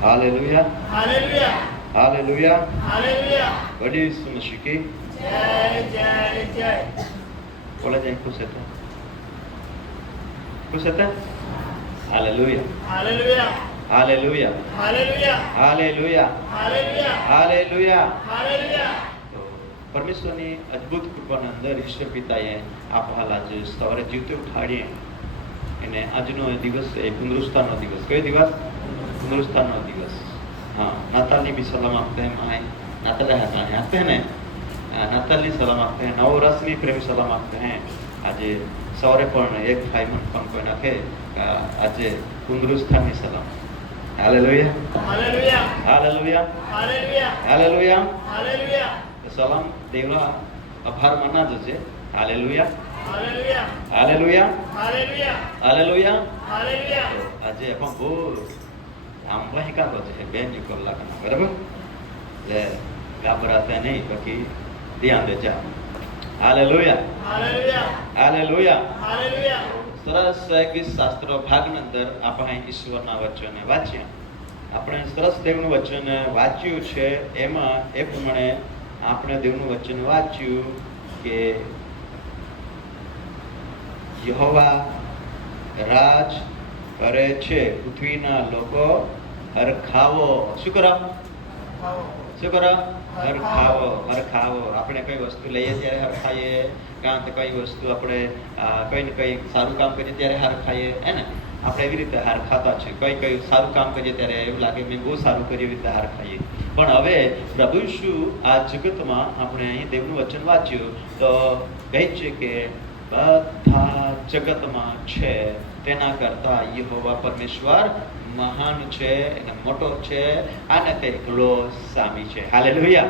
Hallelujah, hallelujah, hallelujah. Hallelujah. बड़ी मसीह की जय जय जय। बोला जाए खुश है, खुश है। Hallelujah, hallelujah, hallelujah, hallelujah, hallelujah, hallelujah, hallelujah. Hallelujah. તો પરમેશ્વરની અદ્ભુત કૃપાના અંદર ઈશ્વર પિતાએ આપ હાલ આજે સવારે જીવતે ઉઠાડીએ એને આજનો દિવસ એ પુનરુત્થાનનો દિવસ. કયો દિવસ? પુનરુત્થાનનો દિવસ. हाँ, नाताल भी सलाम आपते हैं माए, नाताल आते हैं ने, नाताल की सलाम आपते हैं, नव रस की प्रेम सलाम आपते हैं. आज सवारे पण एक फाइमन पंको नाखे आज पुनरुत्थान की सलाम. Hallelujah, hallelujah, hallelujah, hallelujah, hallelujah. Hallelujah, सलाम देवला आभार माना जजे. Hallelujah, hallelujah, hallelujah, hallelujah, hallelujah. Hallelujah. આજે આપણે બહુ આમ વહી કાઢો છે બેન જ કલાકના, બરાબર? એટલે ગાભરાતા નહીં, બાકી ધ્યાન દેજા. Hallelujah, hallelujah, hallelujah. हालेलुया. સરસ ગીત શાસ્ત્ર ભાગની અંદર આપણે ઈશ્વરના વચન વાંચ્યા. આપણે સરસ દેવનું વચન વાંચ્યું છે. એમાં એ પ્રમાણે આપણે દેવનું વચન વાંચ્યું કે યહોવા રાજ કરે છે, પૃથ્વીના લોકો હરખાવો. શું કરો? શું કરો? હરખાવો, હરખાવો. આપણે કઈ વસ્તુ લઈએ ત્યારે હરખાઈએ, કારણ કે કઈ વસ્તુ આપણે કઈ ને કઈ સારું કામ કરીએ ત્યારે હરખાઈએ, હે ને? આપણે એવી રીતે હરખાતા છે. કઈ સારું કામ કરીએ ત્યારે એવું લાગે મેં બહુ સારું કર્યું, એવી રીતે હરખાઈએ. પણ હવે પ્રભુ શું આ જગતમાં આપણે અહીં દેવનું વચન વાંચ્યું તો કહે છે કે બધા જગતમાં છે તેના કરતા યહોવા પરમેશ્વર મહાન છે અને મોટો છે અને તે એકલો સ્વામી છે. હાલેલુયા,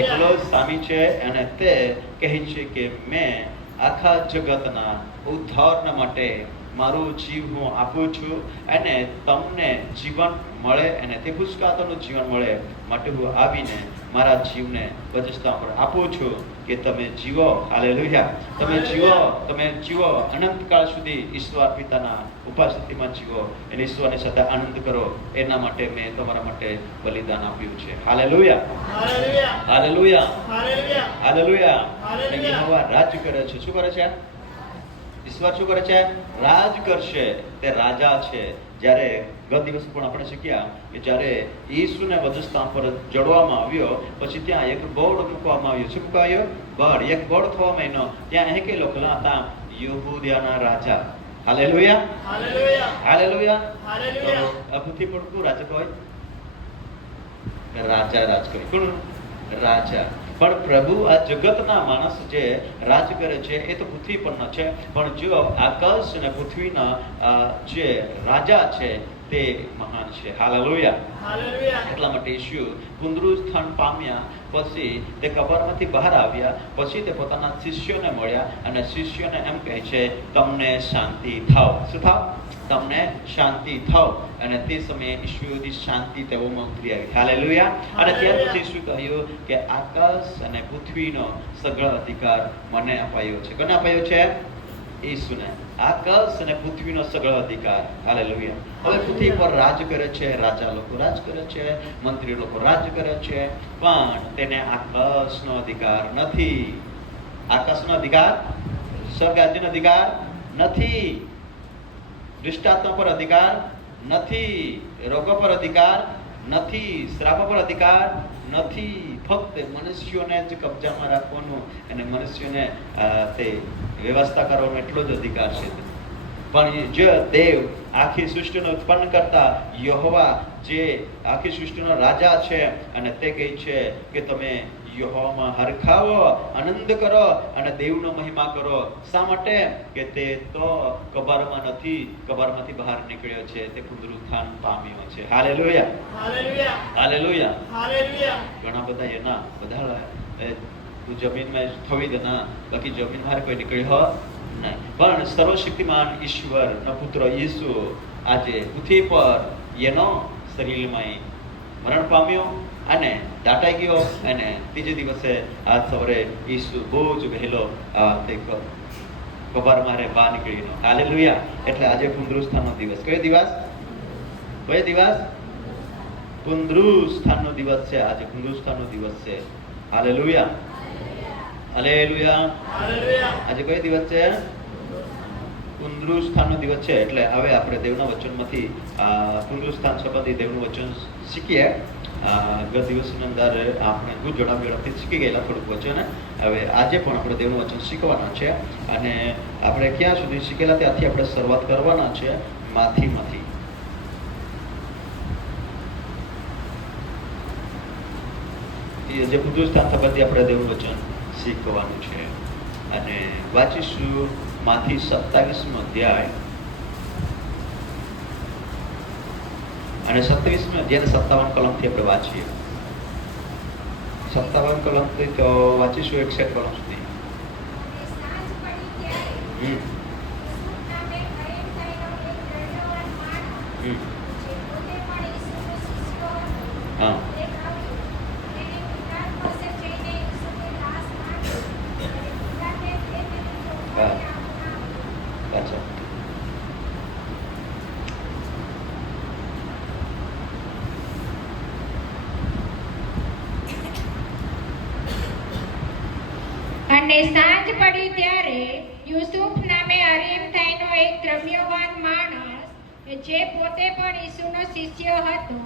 એકલો સ્વામી છે અને તે કહે છે કે મેં આખા જગતના ઉદ્ધારના માટે મારું જીવ હું આપું છું અને તમને જીવન મળે અને તે પુષ્કાતોનું જીવન મળે માટે હું આવીને મારા જીવને બચસ્તા પર આપું છું કે તમે જીવો. હાલેલુયા, તમે જીવો અનંતકાળ સુધી ઈશ્વર પિતાના ઉપસ્થિતિમાં જીવો અને ઈશ્વરની સાથે આનંદ કરો. એના માટે મેં તમારા માટે બલિદાન આપ્યું છે. Hallelujah, hallelujah, hallelujah, hallelujah, hallelujah. Hallelujah. Yahova રાજ કરે છે. શું કરે છે? ઈશ્વર શું કરે છે? રાજ કરશે. તે રાજા છે. જ્યારે ગત દિવસ પણ આપણે શીખ્યા કે જ્યારે ઈસુને વધસ્થાન પર જડવામાં આવ્યો પછી ત્યાં એક બોર્ડ મૂકવામાં આવ્યો. શું મૂકાયો? બોર્ડ. એક બોર્ડ થવા માંડ્યો. ત્યાં અહીં કે લખેલા હતા યહૂદિયાના રાજા. Hallelujah, hallelujah, hallelujah. हालेलुया. આ પૃથ્વી પર કોણ રાજ હોય? રાજા રાજ કરે. કોણ? રાજા. પણ પ્રભુ આ જગતના માણસ જે રાજ કરે છે એ તો પૃથ્વી પરનો છે, પણ જો આકાશ અને પૃથ્વીના જે રાજા છે તે મહાન છે. Hallelujah, hallelujah. એટલા માટે ઈસુ પુનરુત્થાન પામ્યા પછી તે કબરમાંથી બહાર આવ્યા પછી તે પોતાના શિષ્યોને મળ્યા અને શિષ્યોને એમ કહે છે તમને શાંતિ થાવ. શું થાવ? તમને શાંતિ થાવ. અને તે સમયે ઈશ્વરની શાંતિ તેઓમાં ઉતરી આવી. હાલેલુયા. અને ત્યાર પછી શું કહ્યું કે આકાશ અને પૃથ્વીનો સગળો અધિકાર મને અપાયો છે. કોને અપાયો છે? ઈસુને. આકાશ અને પૃથ્વીનો સગળો અધિકાર. હાલેલુયા. હવે પૃથ્વી પર રાજ કરે છે, રાજા લોકો રાજ કરે છે, મંત્રી લોકો રાજ કરે છે, પણ તેને આકાશનો અધિકાર નથી. આકાશનો અધિકાર, સ્વર્ગ રાજ્યનો અધિકાર નથી, દૃષ્ટાત્મા પર અધિકાર નથી, રોગો પર અધિકાર નથી, શ્રાપો પર અધિકાર નથી. ફક્ત મનુષ્યોને જ કબજામાં રાખવાનું અને મનુષ્યોને તે વ્યવસ્થા કરવાનો એટલો જ અધિકાર છે. પણ જે દેવ આખી સૃષ્ટિને ઉત્પન્ન કરતા યહોવા જે આખી સૃષ્ટિનો રાજા છે અને તે કહે છે કે તમે યહોવામાં હરખાવો, આનંદ કરો અને દેવનો મહિમા કરો. શા માટે? કે તે તો કબરમાં નથી, કબરમાંથી બહાર નીકળ્યો છે, તે પુનરુત્થાન પામ્યો છે. Hallelujah, hallelujah, hallelujah. हालेलुया. ઘણા બધા એના બધા તું જમીનમાં થવી દે ના, બાકી જમીન બહાર કોઈ નીકળ્યો નહીં. પણ સર્વશક્તિમાન ઈશ્વરનો પુત્ર ઈસુ આજે પૃથ્વી પર એનો શરીરમાં મરણ પામ્યો અને દાટાઈ ગયો અને ત્રીજે દિવસે આજ સવારે ઈસુ બહુ જ વહેલો તે કબરમાં બહાર નીકળી ગયો. હાલેલુયા. એટલે આજે પુનરુત્થાનનો દિવસ. કયો દિવસ? કયો દિવસ? પુનરુત્થાનનો દિવસ છે. આજે પુનરુત્થાનનો દિવસ છે. Hallelujah, hallelujah. હાલેલુયા. આજે કયો દિવસ છે? પુનરુત્થાનનો દિવસ છે. એટલે હવે આપણે દેવના વચનમાંથી પુનરુત્થાન સંબંધી દેવનું વચન શીખીએ. ગત દિવસની અંદર આપણે હું જણાવ્યું આપણે શીખી ગયેલા થોડુંક વચન. હવે આજે પણ આપણે દેવનું વચન શીખવાના છે અને આપણે ક્યાં સુધી શીખેલા ત્યાંથી આપણે શરૂઆત કરવાના છે. માથીમાંથી જે પુનરુત્થાન સંબંધી આપણે દેવનું વચન શીખવાનું છે અને વાંચીશું માંથી 27મો અધ્યાય અને 27મો અધ્યાય 57 કલમથી આપણે વાંચીએ. 57 કલમથી તો વાંચીશું 61 કલમ સુધી. હા, પાછા અને સાંજ પડી ત્યારે યુસુફ નામે અરિમથાઈનો એક દ્રવ્યવાન માણસ જે પોતે પણ ઈસુનો શિષ્ય હતો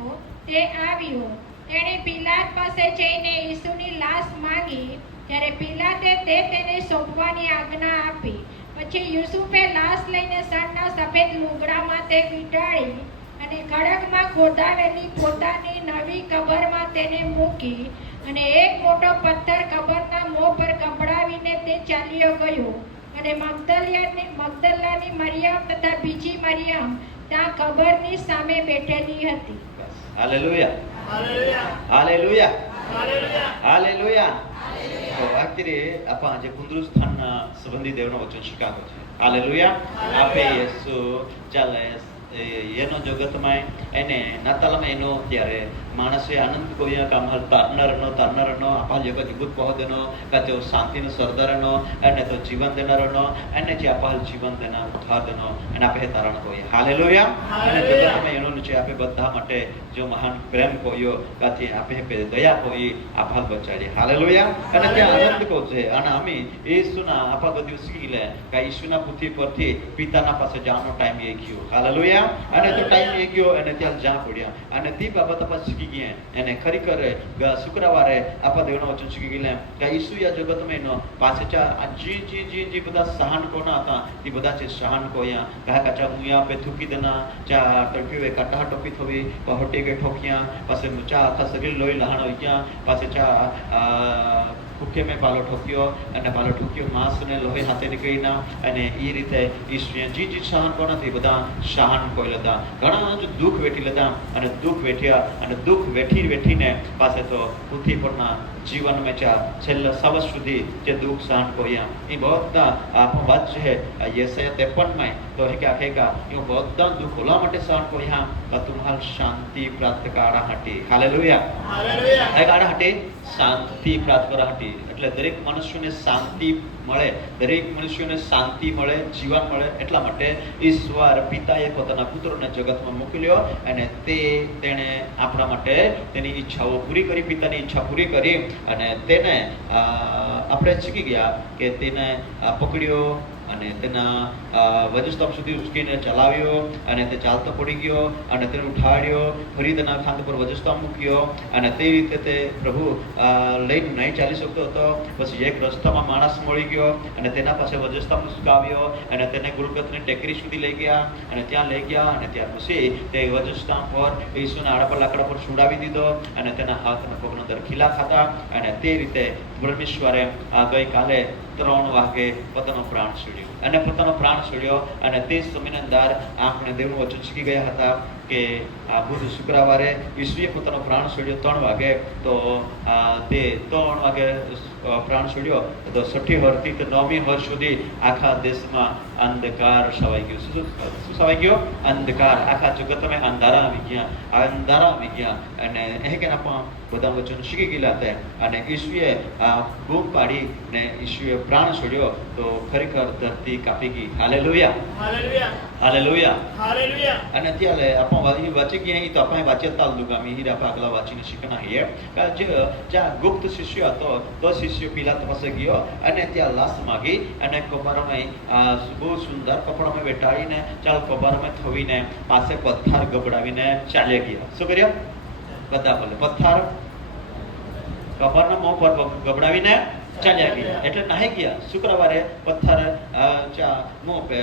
તે આવ્યો. તેણે પિલાત પાસે જઈને ઈસુની લાશ માંગી. ત્યારે પિલાતે તેને સોંપવાની આજ્ઞા આપી. પછી યુસુફે લાશ લઈને સણના સફેદ લુગડામાં તે વીંટાળી અને ખડકમાં ખોદાવેલી પોતાની નવી કબરમાં તેને મૂકી અને એક મોટો પથ્થર કબરના મોં પર કપડાવીને તે ચાલ્યો ગયો. અને મગદલાની મરિયમ તથા બીજી મરિયમ ત્યાં કબરની સામે બેઠેલી હતી. Hallelujah, hallelujah. Hallelujah, hallelujah. Hallelujah. તો આખરે આપણે આજે પુનરુત્થાનના સંબંધી દેવનો વચન શીખાતો છે. હાલેલુયા. આપે યેસુ ચાલે એનો જગતમાં એને નાતાલમાં એનો ત્યારે માણસે આનંદ કોયા કામલ તારનારનો આપા જગત જીવત પહોંચેનો કાચો શાંતિનો સરદારનો અને તો જીવન દેનારનો અને જે આપા જીવન દેનાર ઉદ્ધાર દેનો અને આપે તારણ કોયા. હાલેલુયા. અને જગતમાં એનો છે આપે બધા માટે જો મહાન પ્રેમ કોયો કાથી આપે દયા કોઈ આપા બચાડી. હાલેલુયા. અને ત્યાં આનંદ કો છે અને અમે ઈસુના આપા ગદ્યું શીખી લે કે ઈસુના પૃથ્વી પરથી પિતાના પાસે જવાનો ટાઈમ એ ગયો. હાલેલુયા. અને તો ટાઈમ એ ગયો અને ત્યાં જા પડ્યા અને તે બાબત આપણે શીખી ગયા. અને ખરેખર શુક્રવારે આપણા દેવના વચન શીખી ગયેલા કે ઈસુ આ જગતમાં એનો પાસે જે બધા સહાન કોના હતા તે બધા છે સહાન કોયા કહા કાચા મુયા પે થૂકી દેના ચા ટોપી કાટા ટોપી થવી પહોટી કે ઠોકિયા પાસે ચા આખા શરીર લોહી લહાણ હોય ગયા પાસે ચા ભૂખે મેં પાલો ઠોક્યો અને પાલો ઠોક્યો માંસને લોહી હાથે નીકળીના અને એ રીતે ઈશ્વરીય જે સહન કોણ નથી બધા સહન કોઈ લેતા ઘણા જ દુઃખ વેઠી લેતા અને દુઃખ વેઠ્યા અને દુઃખ વેઠીને પાસે તો પૃથ્વી પરના જીવનમાં ચા છેલ્લા સવસ સુધી જે દુઃખ સહન કોયા એ બધા આપણો વાત છે યશાયા 53 તો હે કે આખેગા એ બધા દુઃખ ઓલા માટે સહન કોયા તો તુમ્હાલ શાંતિ પ્રાપ્ત કાળા હાટી. હાલેલુયા. હાલેલુયા. આ કાળા હાટી શાંતિ પ્રાપ્ત કરવા હાટી. એટલે દરેક મનુષ્યને શાંતિ મળે, દરેક મનુષ્યને શાંતિ મળે, જીવન મળે એટલા માટે ઈશ્વર પિતાએ પોતાના પુત્રને જગતમાં મોકલ્યો અને તેણે આપણા માટે તેની ઈચ્છાઓ પૂરી કરી, પિતાની ઈચ્છા પૂરી કરી અને તેને આપણે શીખી ગયા કે તેને પકડ્યો અને તેના વજસ્તંભ સુધી ઉચકીને ચલાવ્યો અને તે ચાલતો પડી ગયો અને તેને ઉઠાડ્યો, ફરી તેના ખાંદ પર વજસ્તંભ મૂક્યો અને તે રીતે તે પ્રભુ લઈને નહીં ચાલી શકતો હતો. પછી એક રસ્તામાં માણસ મળી ગયો અને તેના પાસે વજસ્તંભ ઉચકાવ્યો અને તેને ગુરુગતની ટેકરી સુધી લઈ ગયા અને ત્યાં લઈ ગયા અને ત્યાર પછી તે વજસ્તંભ પર ઈસુના આડા પર લાકડા પર સુડાવી દીધો અને તેના હાથ અને પગના દરખીલા ખાતા અને તે રીતે પરમેશ્વરે ગઈકાલે 3 વાગે પોતાનો પ્રાણ છોડ્યો અને તે સમયની અંદર આપણે દેવનું વચન શીખી ગયા હતા કે આ બુધ શુક્રવારે ઈસુએ પોતાનો પ્રાણ છોડ્યો 3 વાગે. તો તે 3 વાગે પ્રાણ છોડ્યો તો 6ઠી હરથી તો 9મી હર સુધી આખા દેશમાં અંધકાર છવાઈ ગયો. શું છવાઈ ગયો? અંધકાર. આખા જગતમાં અંધારા આવી ગયા અને એ કે બધા વચન શીખી ગયેલા હતા અને ઈસુએ બૂમ પાડી ને ઈસુએ પ્રાણ છોડ્યો તો ખરેખર ધરતી કાપી ગઈ. હાલેલુયા. હાલેલુયા. હાલેલુયા. હાલેલુયા. અને ત્યારે આપણે વાંચીએ वाची गया ही तो આપણે વાંચતા લુગામી હીરા પાગલા વાંચીને શીખના હે કે જે ગુપ્ત શિષ્ય હતો તો શિષ્ય પિલાત પાસે ગયો અને ત્યાં લાશ માગી અને કબરમાં બહુ સુંદર કપડામાં બેઠાડીને ચાલ કબરમાં થવીને પાસે પથ્થર ગબડાવીને ચાલ્યા ગયા શું કર્યા બધા બોલે પથ્થર કબરના મોં પર ગબડાવીને ચાલ્યા ગયા એટલે નાહી ગયા શુક્રવારે પથ્થર મોં પે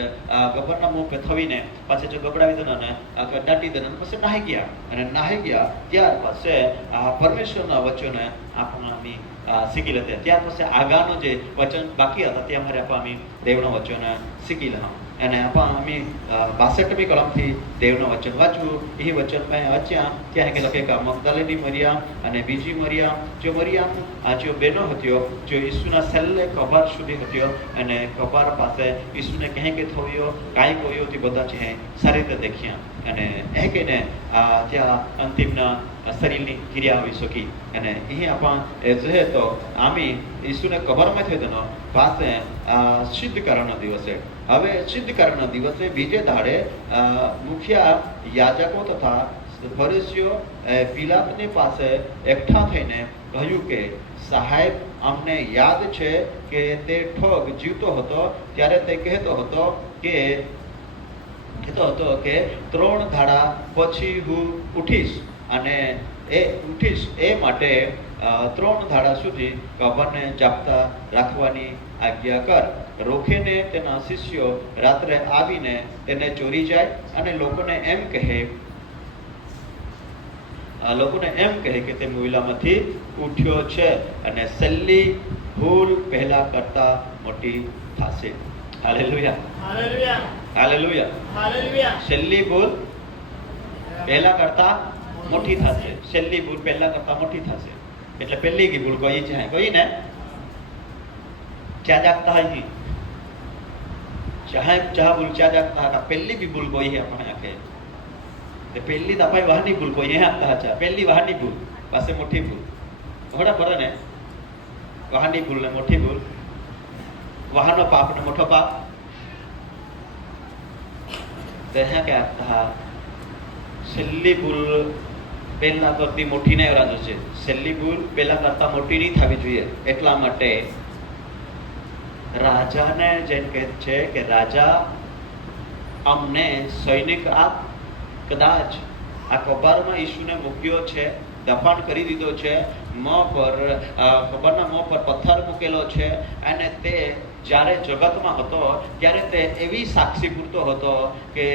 ગબરના મોં પે થવીને પાછે જો ગબડાવી દે ને દાટી દે પછી નાહી ગયા અને નાહી ગયા ત્યાર પછી પરમેશ્વરના વચને આપણે શીખી લેતે ત્યાર પછી આગાનો જે વચન બાકી હતા તે અમારે આપણે દેવનું વચન શીખી લેવા અને આપણે 62મી કલમથી દેવનું વચન વાંચવું એ વચન મેં વાંચ્યા ત્યાં કે લખે કે મગદલેની મરિયામ અને બીજી મરિયામ જો બેનો હતો જો ઈસુના છેલ્લે કબર સુધી હતો અને કબર પાસે ઈસુને કહે કે થયો કાંઈ કોયો તે બધા છે સારી રીતે દેખ્યા અને એ કહીને ત્યાં અંતિમના શરીરની ક્રિયા આવી શકી અને એ આપણે જોઈએ તો આમી ઈસુને કબરમાં થયો તેનો પાસે સિદ્ધકરણના દિવસે હવે સિદ્ધકરણના દિવસે બીજે દાડે મુખ્ય યાજકો તથા ફરીસીઓ પિલાતની પાસે એકઠા થઈને કહ્યું કે સાહેબ અમને યાદ છે કે તે ઠગ જીવતો હતો ત્યારે તે કહેતો હતો કે 3 દાડા પછી હું ઉઠીશ અને એ માટે 3 દાડા સુધી કબરને જાપતા રાખવાની આજ્ઞા કર રોકીને તેના શિષ્યો રાત્રે આવીને તેને ચોરી જાય અને લોકોને એમ કહે કે તે મહિલામાંથી ઉઠ્યો છે અને છેલ્લી ભૂલ પહેલા કરતા મોટી થશે હાલેલુયા હાલેલુયા હાલેલુયા હાલેલુયા છેલ્લી ભૂલ પહેલા કરતા મોટી થશે છેલ્લી ભૂલ પહેલા કરતા મોટી થશે એટલે પહેલી કી ભૂલ કોઈ ને क्या जागता है जी चाहे भूल क्या जागता है पहली भी भूल कोई है अपने आके ते पहली दफा वाहनी भूल कोई है आता है पहली वाहनी भूल पासे मोटी भूल थोड़ा पर ने वाहनी भूल ने मोटी भूल वाहनो पाप ने मोटो पाप देहा क्या आता छेल्ली भूल પહેલા કરતી મોટી ને રાજો છે છેલ્લી ભૂલ પહેલા કરતા મોટી નહીં થવી જોઈએ એટલા માટે રાજાને જેમ કહે છે કે રાજા અમને સૈનિક આપ કદાચ આ કબરમાં ઈસુને મૂક્યો છે દફન કરી દીધો છે કબરના મોં પર પથ્થર મૂકેલો છે અને તે જ્યારે જગતમાં હતો ત્યારે તે એવી સાક્ષી પૂરતો હતો કે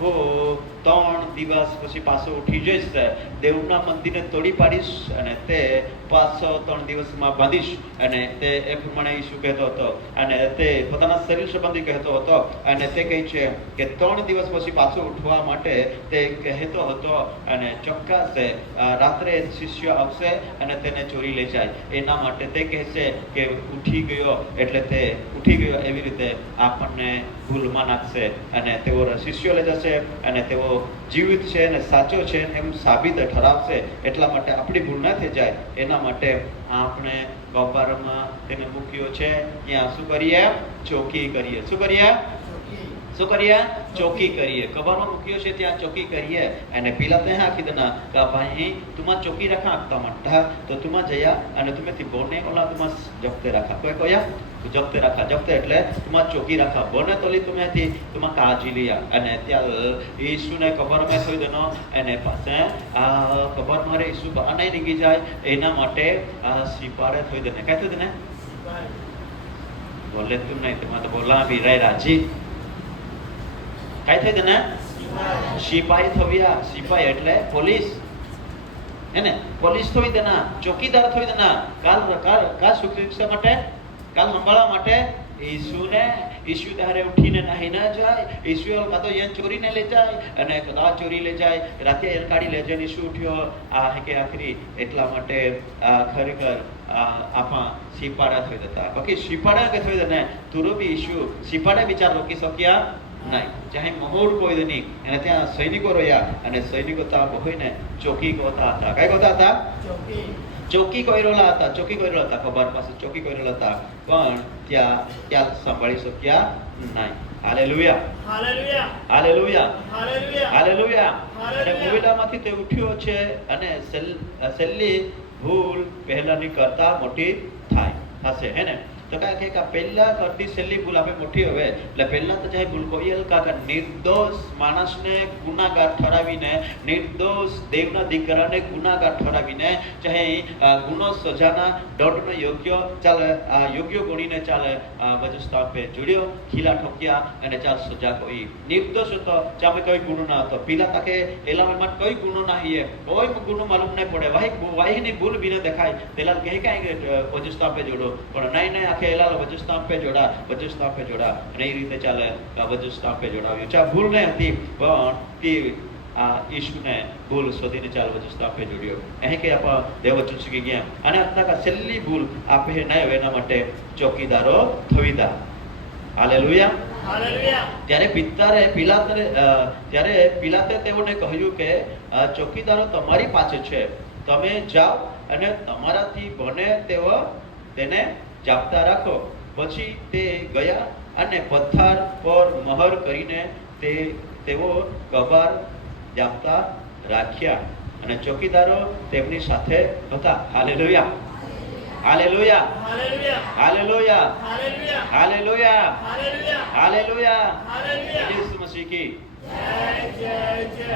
હું 3 દિવસ પછી પાછો ઉઠી જઈશ દેવના મંદિરને તોડી પાડીશ અને તે પાછો 3 દિવસમાં બાંધીશ અને તે એ પ્રમાણે ઈસુ કહેતો હતો અને તે પોતાના શરીર સંબંધી કહેતો હતો અને તે કહે છે કે 3 દિવસ પછી પાછો ઉઠવા માટે તે કહેતો હતો અને ચોક્કસ રાત્રે શિષ્ય આવશે અને તેને ચોરી લઈ જાય એના માટે તે કહે છે કે ઉઠી ગયો એટલે તે ઉઠી ગયો એવી રીતે આપણને ભૂલમાં નાખશે અને તેઓ શિષ્યો લઈ જશે અને તેઓ જીવિત છે અને સાચો છે એમ સાબિત ઠરાવશે એટલા માટે આપણી ભૂલ ના થઈ જાય એના માટે આપણે કબરમાં તેને મૂક્યો છે ત્યાં શું કરીએ ચોકી કરીએ શું કરીએ ચોકી કરીએ કબરમાં મૂક્યો છે ત્યાં ચોકી કરીએ અને પિલાતે આખી દના કે ભાઈ તુમાં ચોકી રખા આપતા મઠ્ઠા તો તુમાં જયા અને તુમે થી બોને ઓલા તુમાં જપ્તે રાખા કોઈ કોયા જપ્તે રાખા જપ્તે એટલે તુમાં ચોકી રાખા બોને તોલી તુમે થી તુમાં કાજી लिया અને ત્યાં ઈસુને કબરમાં થઈ દેનો અને પાસે આ કબરમાં રે ઈસુ બહાને નીકળી જાય એના માટે સિપારે થઈ દેને કાઈ થઈ દેને બોલે તું નહીં તમે તો બોલા भी રે રાજી કાઈ થઈ દેને સિપાઈ થવ્યા સિપાઈ એટલે પોલીસ એને પોલીસ થઈ દેના ચોકીદાર થઈ દેના કાલ સુરક્ષા માટે કાલ સંભાળવા માટે ઈસુ ત્યારે ઉઠીને નાહી ના જાય ઈસુ કાં તો એને ચોરીને લઈ જાય અને કદાચ ચોરી લઈ જાય રાતે એને કાઢી લે જાય ઈસુ ઉઠ્યો આ કે આખરી એટલા માટે ખરેખર આપણા સિપાડા થઈ જતા બાકી સિપાડા કે થઈ ને તુરો બી ઈસુ સિપાડા વિચાર રોકી શક્યા નહીં ચાહે મહોર કોઈ નહીં અને ત્યાં સૈનિકો રહ્યા અને સૈનિકો તા હોઈને ચોકી ગોતા હતા કઈ ગોતા હતા ચોકી કોઈરોલા હતા ખબર પાસે ચોકી કોઈરોલા હતા પણ ત્યાં સંભાળી શક્યા નહીં hallelujah, hallelujah, hallelujah, hallelujah, hallelujah. અને હાલેલુયા. ભૂવેલામાંથી તે ઉઠ્યો છે અને છેલ્લી ભૂલ પહેલાની કરતા મોટી થશે હે ને. તો કાંઈ કે પહેલા કરતી છેલ્લી ભૂલ આપણે મોટી હવે એટલે પહેલા તો ચાહે ભૂલ કોઈ કાકા નિર્દોષ માણસને ગુનાગાર ઠરાવીને, નિર્દોષ દેવના દીકરાને ગુનાગાર ઠરાવીને ચાહે ગુનો સજાના દંડનો યોગ્ય ગણીને ચાલે વજસ્થાપે જોડ્યો, ખીલા ઠોક્યા અને ચાલ સજા કોઈ નિર્દોષ હતો, ચામે કોઈ ગુનો ના હતો. પીલા તાકે એલામાં કોઈ ગુનો નહીં, કોઈ ગુનો માલુમ નહીં પડે, વાહીની ભૂલ બીને દેખાય તેલા કહે કાંઈ વજસ્થાપે જોડો, પણ નહીં એલા વજસ્થાપે જોડા અને એ રીતે ચાલે વજસ્થાપે જોડાવ્યું. ચા ભૂલ નહીં હતી પણ તે ઈશુને ભૂલ શોધીને ચાલ વજસ્થાપે જોડ્યો. અહીં કે આપણે દેવવચન શીખી ગયા અને અત્યારે છેલ્લી ભૂલ આપણે નહીં હોય એના માટે ચોકીદારો થવીદા. Hallelujah, hallelujah. ત્યારે પિલાતે તેઓને કહ્યું કે ચોકીદારો તમારી પાસે છે, તમે જાઓ અને તમારાથી બને તેઓ તેને જાપતા રાખો. પછી તે ગયા અને પથ્થર પર મહર કરીને તેઓ કબાર જાપતા રાખ્યા અને ચોકીદારો તેમની સાથે હતા. Hallelujah, hallelujah, hallelujah, hallelujah, hallelujah, hallelujah, hallelujah, hallelujah, hallelujah. Yeshu Masih की जय जय जय.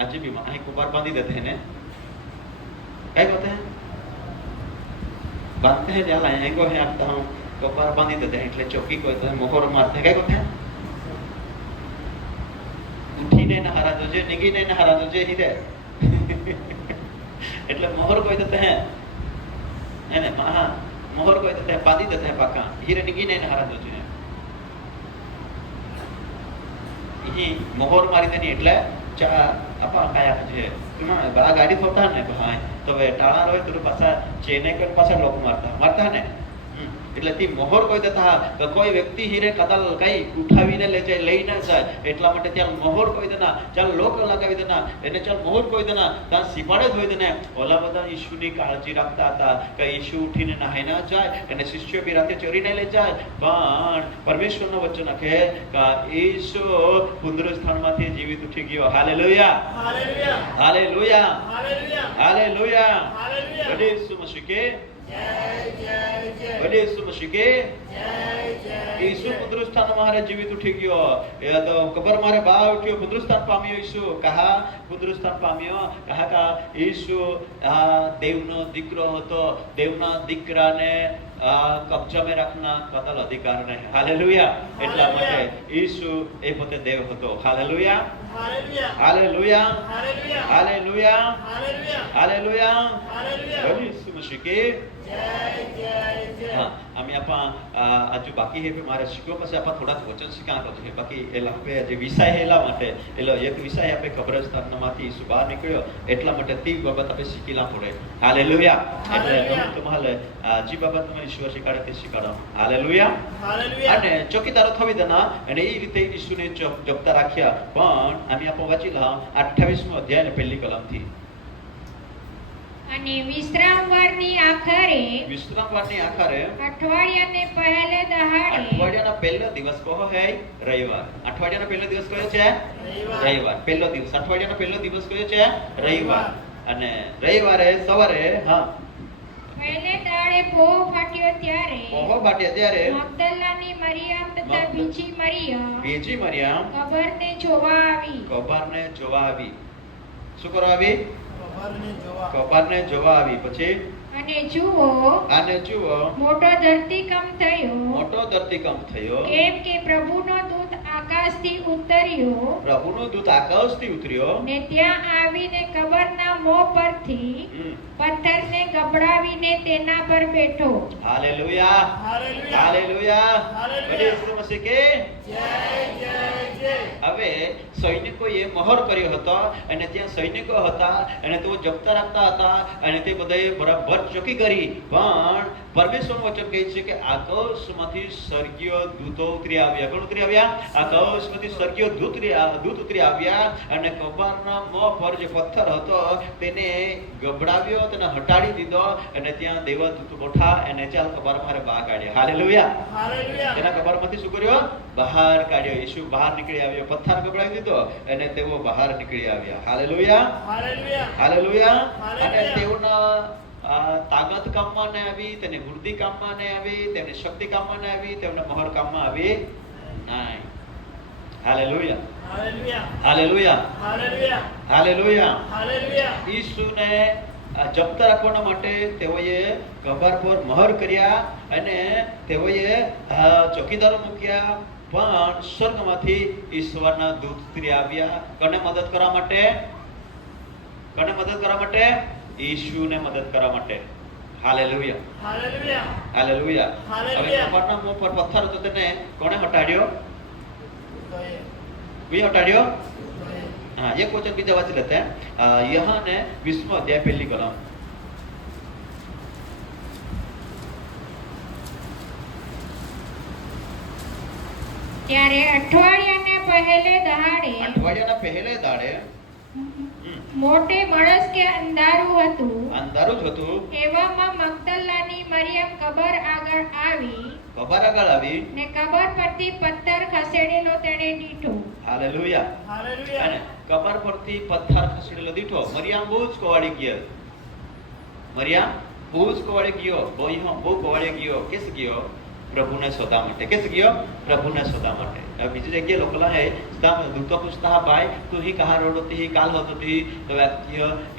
आज भी माँ कुबार बांधी देते हैं ने, क्या कहते हैं, बांधते हैं जाला हैंगो है आपका हम कुबार बांधी देते हैं એટલે ચોકી को तो मोहर मारते हैं. क्या कहते हैं, ઉઠીને ન હરા જોજે, નીકીને ન હરા જોજે હીરે એટલે મોહર કોઈ દેते हैं है ना. हाँ, मोहर કોઈ देते हैं, बांधी देते हैं पाका हीरे નીકીને ન હરા જોજે. ही मोहर मारी देनी એટલે આપા કાયા છે આ ગાડી થોતા ને ભાઈ તો હવે ટાળા રોય તો પાછા ચેને કર પાછા લોક મારતા ને એટલે તી મોહર કોઈ દેતા તો કોઈ વ્યક્તિ હીરે કદલ કઈ ઉઠાવીને લઈ જાય, લઈ ના જાય એટલા માટે ત્યાં મોહર કોઈ દેના, ચાલ લોક લગાવી દેના એને, ચાલ મોહર કોઈ દેના ત્યાં સિપાડે ધોઈ દેને. ઓલા બધા ઈશુની કાળજી રાખતા હતા કે ઈશુ ઉઠીને નાહી ના જાય અને શિષ્યો બી રાતે ચોરીને લઈ જાય. પણ પરમેશ્વરનું વચન કહે કે ઈશુ પુનરુત્થાનમાંથી જીવિત ઉઠી ગયો. Hallelujah, hallelujah, hallelujah, hallelujah, hallelujah. Hallelujah. बड़े यीशु मसीह के, जय जय जय. बड़े यीशु मसीह के जय जय. ઈસુ પુનરુત્થાન મારે જીવિત ઉઠી ગયો. એ તો કબર મારે બહાર ઉઠ્યો, પુનરુત્થાન પામ્યો. ઈસુ કહા પુનરુત્થાન પામ્યો, કહા કા ઈસુ દેવનો દીકરો હતો, દેવના દીકરાને કબજામાં રાખના કતલ અધિકાર નહીં. હાલેલુયા. એટલા માટે ઈસુ એ પોતે દેવ હતો. Hallelujah, hallelujah, hallelujah, hallelujah, hallelujah, hallelujah, hallelujah. Hallelujah. બड़े यीशु मसीह के. जय जय जय. હા, આમે આપા આજુ બાકી હે મારે શીખવા પછી આપા થોડા વચન શીખાતો છે. બાકી એલા આપણે જે વિષય હેલા માટે એલો એક વિષય આપણે કબ્રસ્તાનમાંથી ઈસુ બહાર નીકળ્યો એટલા માટે તી બાબત આપણે શીખીલા પડે. હાલેલુયા. એટલે હાલેલુયા. તમે તમારે જે બાબત તમે ઈશ્વર શીખાડે તે શીખાડો. હાલેલુયા. हालेलुया. અને ચોકીદારો થવી દેના અને એ રીતે ઈસુને જપતા રાખ્યા. પણ આમે આપણે વાંચીલા 28મો અધ્યાય પહેલી કલમથી. અને વિશ્રામવારની આખરે વિશ્રામવારની આખરે અઠવાડિયાને પહેલે દહાડે અઠવાડિયાના પહેલો દિવસ કહો હે રવિવાર. અઠવાડિયાનો પહેલો દિવસ કયો છે? રવિવાર. રવિવાર. પહેલો દિવસ અઠવાડિયાનો પહેલો દિવસ કયો છે? રવિવાર. અને રવિવારે સવારે હા પહેલે દાડે પોહ ફાટ્યો ત્યારે પહોળો બાટ્યા ત્યારે મગદલાની મરિયમ તથા બીજી મરિયમ બીજી મરિયમ કબરને જોવા આવી. કબારને જોવા આવી. શું કરવા આવી? કબરને જોવા. કબારને જોવા આવી. પછી અને જુઓ આને જુઓ મોટો ધરતીકંપ થયો, મોટો ધરતીકંપ થયો, કેમ કે પ્રભુનો દૂત આકાશથી ઉતર્યો પ્રભુનો દૂત આકાશથી ઉતર્યો ને ત્યાં આવીને કબરના મોં પરથી પથ્થરને ગબડાવીને તેના પર બેઠો. Hallelujah, hallelujah. હાલેલુયા. હાલેલુયા. બડે ઈસુ મસીહ કે जय जय जय. હવે સૈનિકોએ મહોર કર્યો હતો અને ત્યાં સૈનિકો હતા અને તેઓ જપતા રાખતા હતા અને તે બધાએ બરાબર ચોકી કરી. પણ પરમેશ્વરનું વચન કહે છે કે આકાશમાંથી સ્વર્ગીય દૂતો ઉતરી આવ્યા. કોણ ઉતરી આવ્યા? આકાશમાંથી સ્વર્ગીય દૂત ઉતરી આવ્યા અને કબરના મોં પર જે પથ્થર હતો તેને ગબડાવ્યો, તેને હટાડી દીધો અને ત્યાં દેવદૂત બોઠા અને ચાલ કબર મારે બહાર કાઢ્યા. હાલેલુયા. હાલેલુયા. તેના કબરમાંથી શું કર્યો? બહાર કાઢ્યો. ઈસુ બહાર નીકળી આવ્યો, પથ્થર ગબડાવી દીધો અને તેઓ બહાર નીકળી આવ્યા. હાલેલુયા. હાલેલુયા. હાલેલુયા. અને હાલેલુયા. તેઓના તાકાત કામમાં ન આવી, તેને વૃદ્ધિ કામમાં ન આવી, તેમની શક્તિ કામમાં ન આવી, તેમને મહોર કામમાં આવી નહીં. Hallelujah. Hallelujah. Hallelujah. Hallelujah. Hallelujah. Hallelujah. ઈસુને જપ્ત રાખવા માટે તેઓએ કબર પર મહોર કર્યા અને તેઓએ ચોકીદારો મૂક્યા. પણ સ્વર્ગમાંથી ઈશ્વરના દૂત ઉતરી આવ્યા. કોને મદદ કરવા માટે? કોને મદદ કરવા માટે? ઈસુને મદદ કરવા માટે. હાલેલુયા. હાલેલુયા. હાલેલુયા. હવે હાલેલુયા. કબરના મુખ પર પથ્થર હતો તેને કોણે હટાડ્યો? દોએ. કોણે હટાડ્યો? દોએ. हाँ, एक वचन बीजा वाच लेते हैं. यहाँ ने 20वां अध्याय पहली कलम. ત્યારે અઠવાડિયાના પહેલે દહાડે અઠવાડિયાના પહેલે દાડે મોટે મળસ કે અંધારું હતું. અંધારું જ હતું. એવામાં મગદલાની મરિયમ કબર આગળ આવી કબર આગળ આવી ને કબર પરથી પથ્થર ખસેડેલો તેણે દીઠો. હાલેલુયા. હાલેલુયા. અને કબર પરથી પથ્થર ખસેડેલો દીઠો. મરિયમ બહુ જ કોવાડી ગયો. મરિયમ બહુ જ કોવાડી ગયો. બહુ કોવાડી ગયો. કેસ ગયો? પ્રભુને શોધવા માટે. કેસ ગયો? પ્રભુને શોધવા માટે. अब बीजी जगह लोकला है स्ताम दूतो पुछता भाई तू ही कहाँ रोडती ही काल होती तो व्यक्ति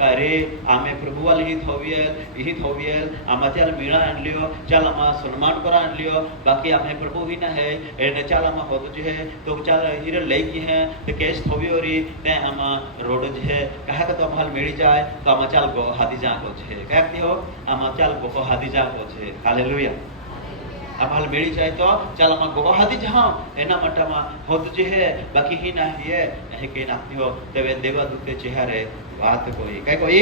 अरे आमे प्रभु वाले ही थोवियल आमाच्याल मीणा आणलियो चाल आमा सन्मान करा आणलियो बाकी आमे प्रभु ही ना है एने चाल आमा होतो जे है तो चाल हीरे लई की है तो केस थोवियोरी ते आमा रोड जे है कहा का तो माल मेड़ी जाए तो आमा चाल गो हादी जाको छे कहती हो आमा चाल गो हादी जाको छे. हालेलुया. आम्हाल मेड़ी जाए तो चल आमा गोवा हादी जहाँ एना मटामा होत जे है बाकी ही ना है नहीं के नाती हो तवे देवदूते चेहरे बात कोई कई कोई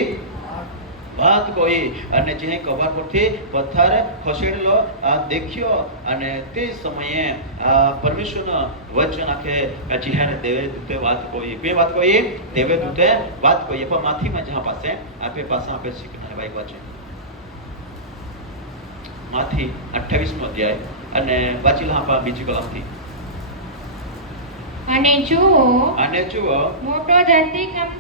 बात कोई અને જે કબર પરથી પથ્થર ખસેડેલો દેખ્યો અને તે સમયે પરમેશ્વરનો વચન આખે ચહેરે દેવદૂતે વાત કોઈ બે વાત કોઈ દેવદૂતે વાત કોઈ પણ માથીમાં જहाँ પાસે આપે પાસે આપે શીખના ભાઈ વચન माथी 28मो अध्याय અને વાંચીલા આપા બીજી કલમથી. અને જુઓ મોટો ધરતીકંપ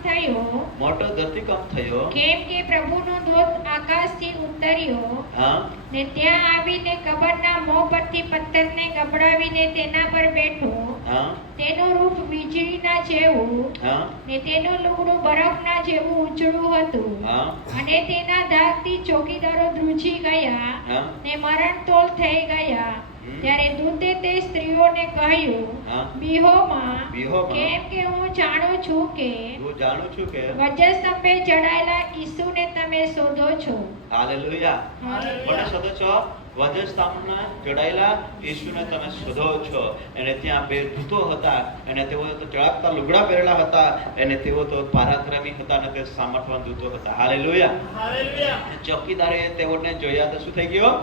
થયો કેમ કે પ્રભુનો દૂત આકાશથી ઉતર્યો હા ને ત્યાં આવીને કબરના મોં પરથી પથ્થરને ગબડાવીને તેના પર બેઠો. હા તેનું રૂપ વીજળીના જેવું હા ને તેનું લુગડું બરફના જેવું ઊંચળું હતું. હા અને તેના ધાકથી ચોકીદારો ધ્રુજી ગયા હા ને મરણતોલ થઈ ગયા. ત્યારે દૂતે તે સ્ત્રીઓને કહ્યું હા બીહોમાં બીહોમાં. કેમ કે હું જાણું છું કે હું જાણું છું કે વજસ્તંભે ચડાયેલા ઈસુને તમે શોધો છો. હાલેલુયા. હાલેલુયા. કોને શોધો છો? વજસ્તંભના ચડાયેલા ઈસુને તમે શોધો છો. અને ત્યાં બે દૂતો હતા અને તેઓ તો ચળકતા લુગડા પહેરેલા હતા અને તેઓ તો પરાક્રમી હતા અને તે સામર્થવાન દૂતો હતા. હાલેલુયા. હાલેલુયા. ચોકીદારે તેઓને જોયા તો શું થઈ ગયો?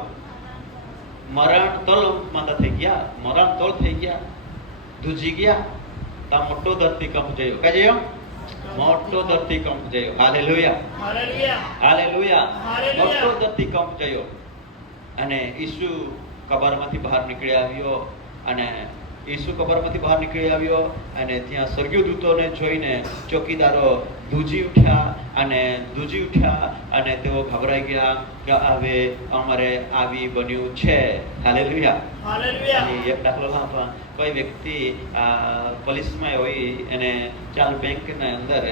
મરણ તોલ થઈ ગયા. મરણ તોલ થઈ ગયા, ધ્રુજી ગયા. તા મોટો ધરતીકંપ જોયો. કઈ જોયો? મોટો ધરતીકંપ જોયો. હાલેલુયા. હાલેલુયા. હાલેલુયા. હાલેલુયા. મોટો ધરતીકંપ જોયો અને ઈસુ કબરમાંથી બહાર નીકળી આવ્યો અને ઈસુ કબરમાંથી બહાર નીકળી આવ્યો અને ત્યાં સ્વર્ગીય દૂતોને જોઈને ચોકીદારો ધ્રુજી ઉઠ્યા અને તેઓ ગભરાઈ ગયા કે હવે અમારે આવી બન્યું છે. હાલેલુયા. હાલેલુયા. અને એક દાખલો આપવા કોઈ વ્યક્તિ પોલીસમાં હોય અને ચાલ બેંકના અંદર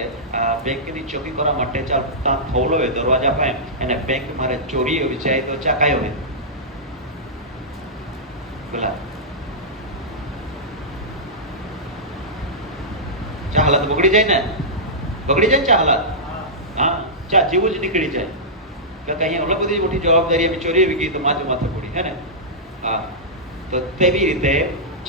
બેંકની ચોકી કરવા માટે ચાલ ત્યાં થોલો હોય દરવાજા પાસે અને બેંક મારે ચોરી એવી જાય તો ચા કયો હોય? બોલા ચા હાલત બગડી જાય ને? બગડી જાય ને ચા હાલત? હા, ચા જેવું જ નીકળી જાય કે અહીંયા ઓલા બધી મોટી જવાબદારી એમ ચોરી આવી ગઈ તો માથે પડી હે ને. હા, તો તેવી રીતે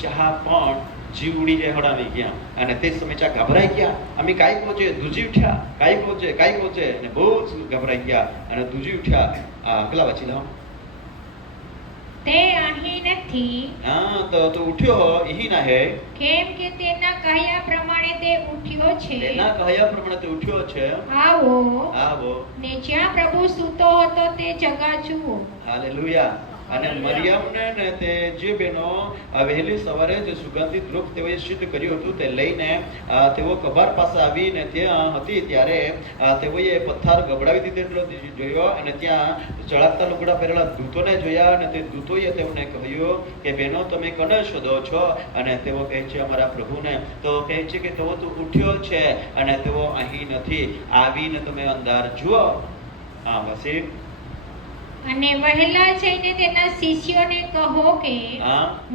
ચા પણ જીવ ઉડી જાય હડાવી ગયા અને તે સમયે ગભરાઈ ગયા. અમે કાંઈ પહોંચે ધ્રુજી ઉઠ્યા, કાંઈ પહોંચે અને બહુ જ ગભરાઈ ગયા અને ધ્રુજી ઉઠ્યા. પેલા વાંચી લાવો. તે અહીં નથી, હા તો ઉઠ્યો અહીં ના હે, કેમ કે તેના કહ્યા પ્રમાણે તે ઉઠ્યો છે. તેના કહ્યા પ્રમાણે તે ઉઠ્યો છે. આવો ને જ્યાં પ્રભુ સૂતો હતો તે જગા જુઓ. હાલેલુયા. અને મરિયમને ને તે જે બહેનો વહેલી સવારે જે સુગંધિત વૃક્ષ તેઓએ સિદ્ધ કર્યું હતું તે લઈને તેઓ કબાર પાસે આવીને ત્યાં હતી ત્યારે તેઓએ પથ્થર ગબડાવી દીધેલો જોયો અને ત્યાં ચળકતા લુગડા પહેરેલા દૂતોને જોયા અને તે દૂતોએ તેમને કહ્યું કે બહેનો તમે કોને શોધો છો? અને તેઓ કહે છે અમારા પ્રભુને. તો કહે છે કે તેઓ તો ઉઠ્યો છે અને તેઓ અહીં નથી, આવીને તમે અંદર જુઓ. પછી અને વહેલા જઈને તેના શિષ્યોને કહો કે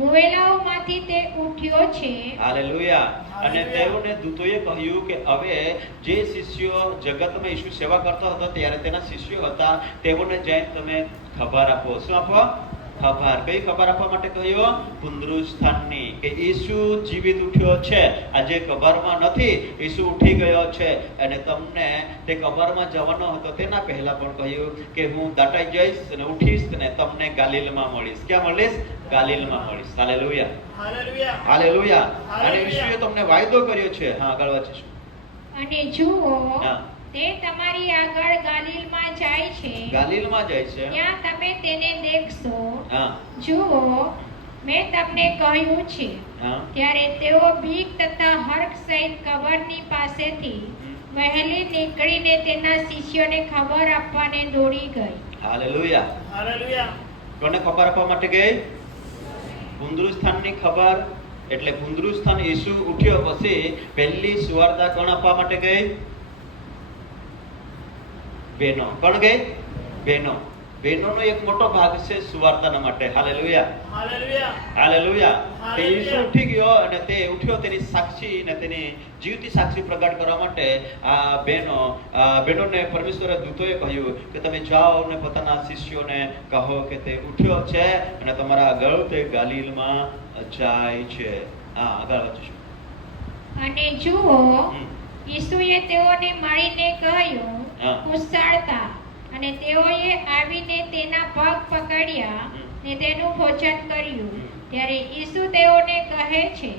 મુવેલાઓમાંથી તે ઉઠ્યો છે. હાલેલુયા. અને તેઓને દૂતોએ કહ્યું કે હવે જે શિષ્યો જગતમાં ઈસુ સેવા કરતો હતો ત્યારે તેના શિષ્યો હતા તેઓને જઈને તમે ખબર આપો. શું આપો? ખબર. કઈ ખબર આપવા માટે કહ્યું? પુનરુત્થાનની, કે ઈસુ જીવિત ઉઠ્યો છે, આજે કબરમાં નથી, ઈસુ ઉઠી ગયો છે. અને તમને તે કબરમાં જવાનો હતો તેના પહેલા પણ કહ્યું કે હું દાટાઈ જઈશ અને ઉઠીશ ને તમને ગાલિલમાં મળીશ. ક્યાં મળીશ? ગાલિલમાં મળીશ. હાલેલુયા. હાલેલુયા. હાલેલુયા. અને ઈસુએ તમને વાયદો કર્યો છે. હા, આગળ વાંચીશું. અને જુઓ તે તમારી આગળ ગાલિલમાં જાય છે. ગાલિલમાં જાય છે. ત્યાં તમે તેને દેખશો. હા. જુઓ મેં તમને કહ્યું છે. હા. ત્યારે તેઓ બીક તથા હર્ષ સહિત કબરની પાસેથી વહેલી નીકળીને તેના શિષ્યોને ખબર આપવાને દોડી ગઈ. હાલેલુયા. હાલેલુયા. કોને ખબર આપવા માટે ગઈ? પુનરુત્થાનની ખબર. એટલે પુનરુત્થાન ઈસુ ઉઠ્યો પછી પહેલી સુવાર્તા કોણ આપવા માટે ગઈ? બહેનો. કોણ ગઈ? બહેનો. બહેનોનો એક મોટો ભાગ છે સુવાર્તાના માટે. હાલેલુયા. હાલેલુયા. હાલેલુયા. તે ઈસુ ઉઠી ગયો અને તે ઉઠ્યો તેની સાક્ષી ને તેની જીવતી સાક્ષી પ્રગટ કરવા માટે આ બહેનોને પરમેશ્વરે દૂતોએ કહ્યું કે તમે જાઓ ને પોતાના શિષ્યોને કહો કે તે ઉઠ્યો છે અને તમારા આગળ તે ગાલિલમાં જાય છે. હા, આગળ વાંચીશું. અને જુઓ ઈસુએ તેઓને મળીને કહ્યું કુશળતા. અને તેઓએ આવીને તેના પગ પકડ્યા ને તેનું ભોજન કર્યું. ત્યારે ઈસુ તેઓને કહે છે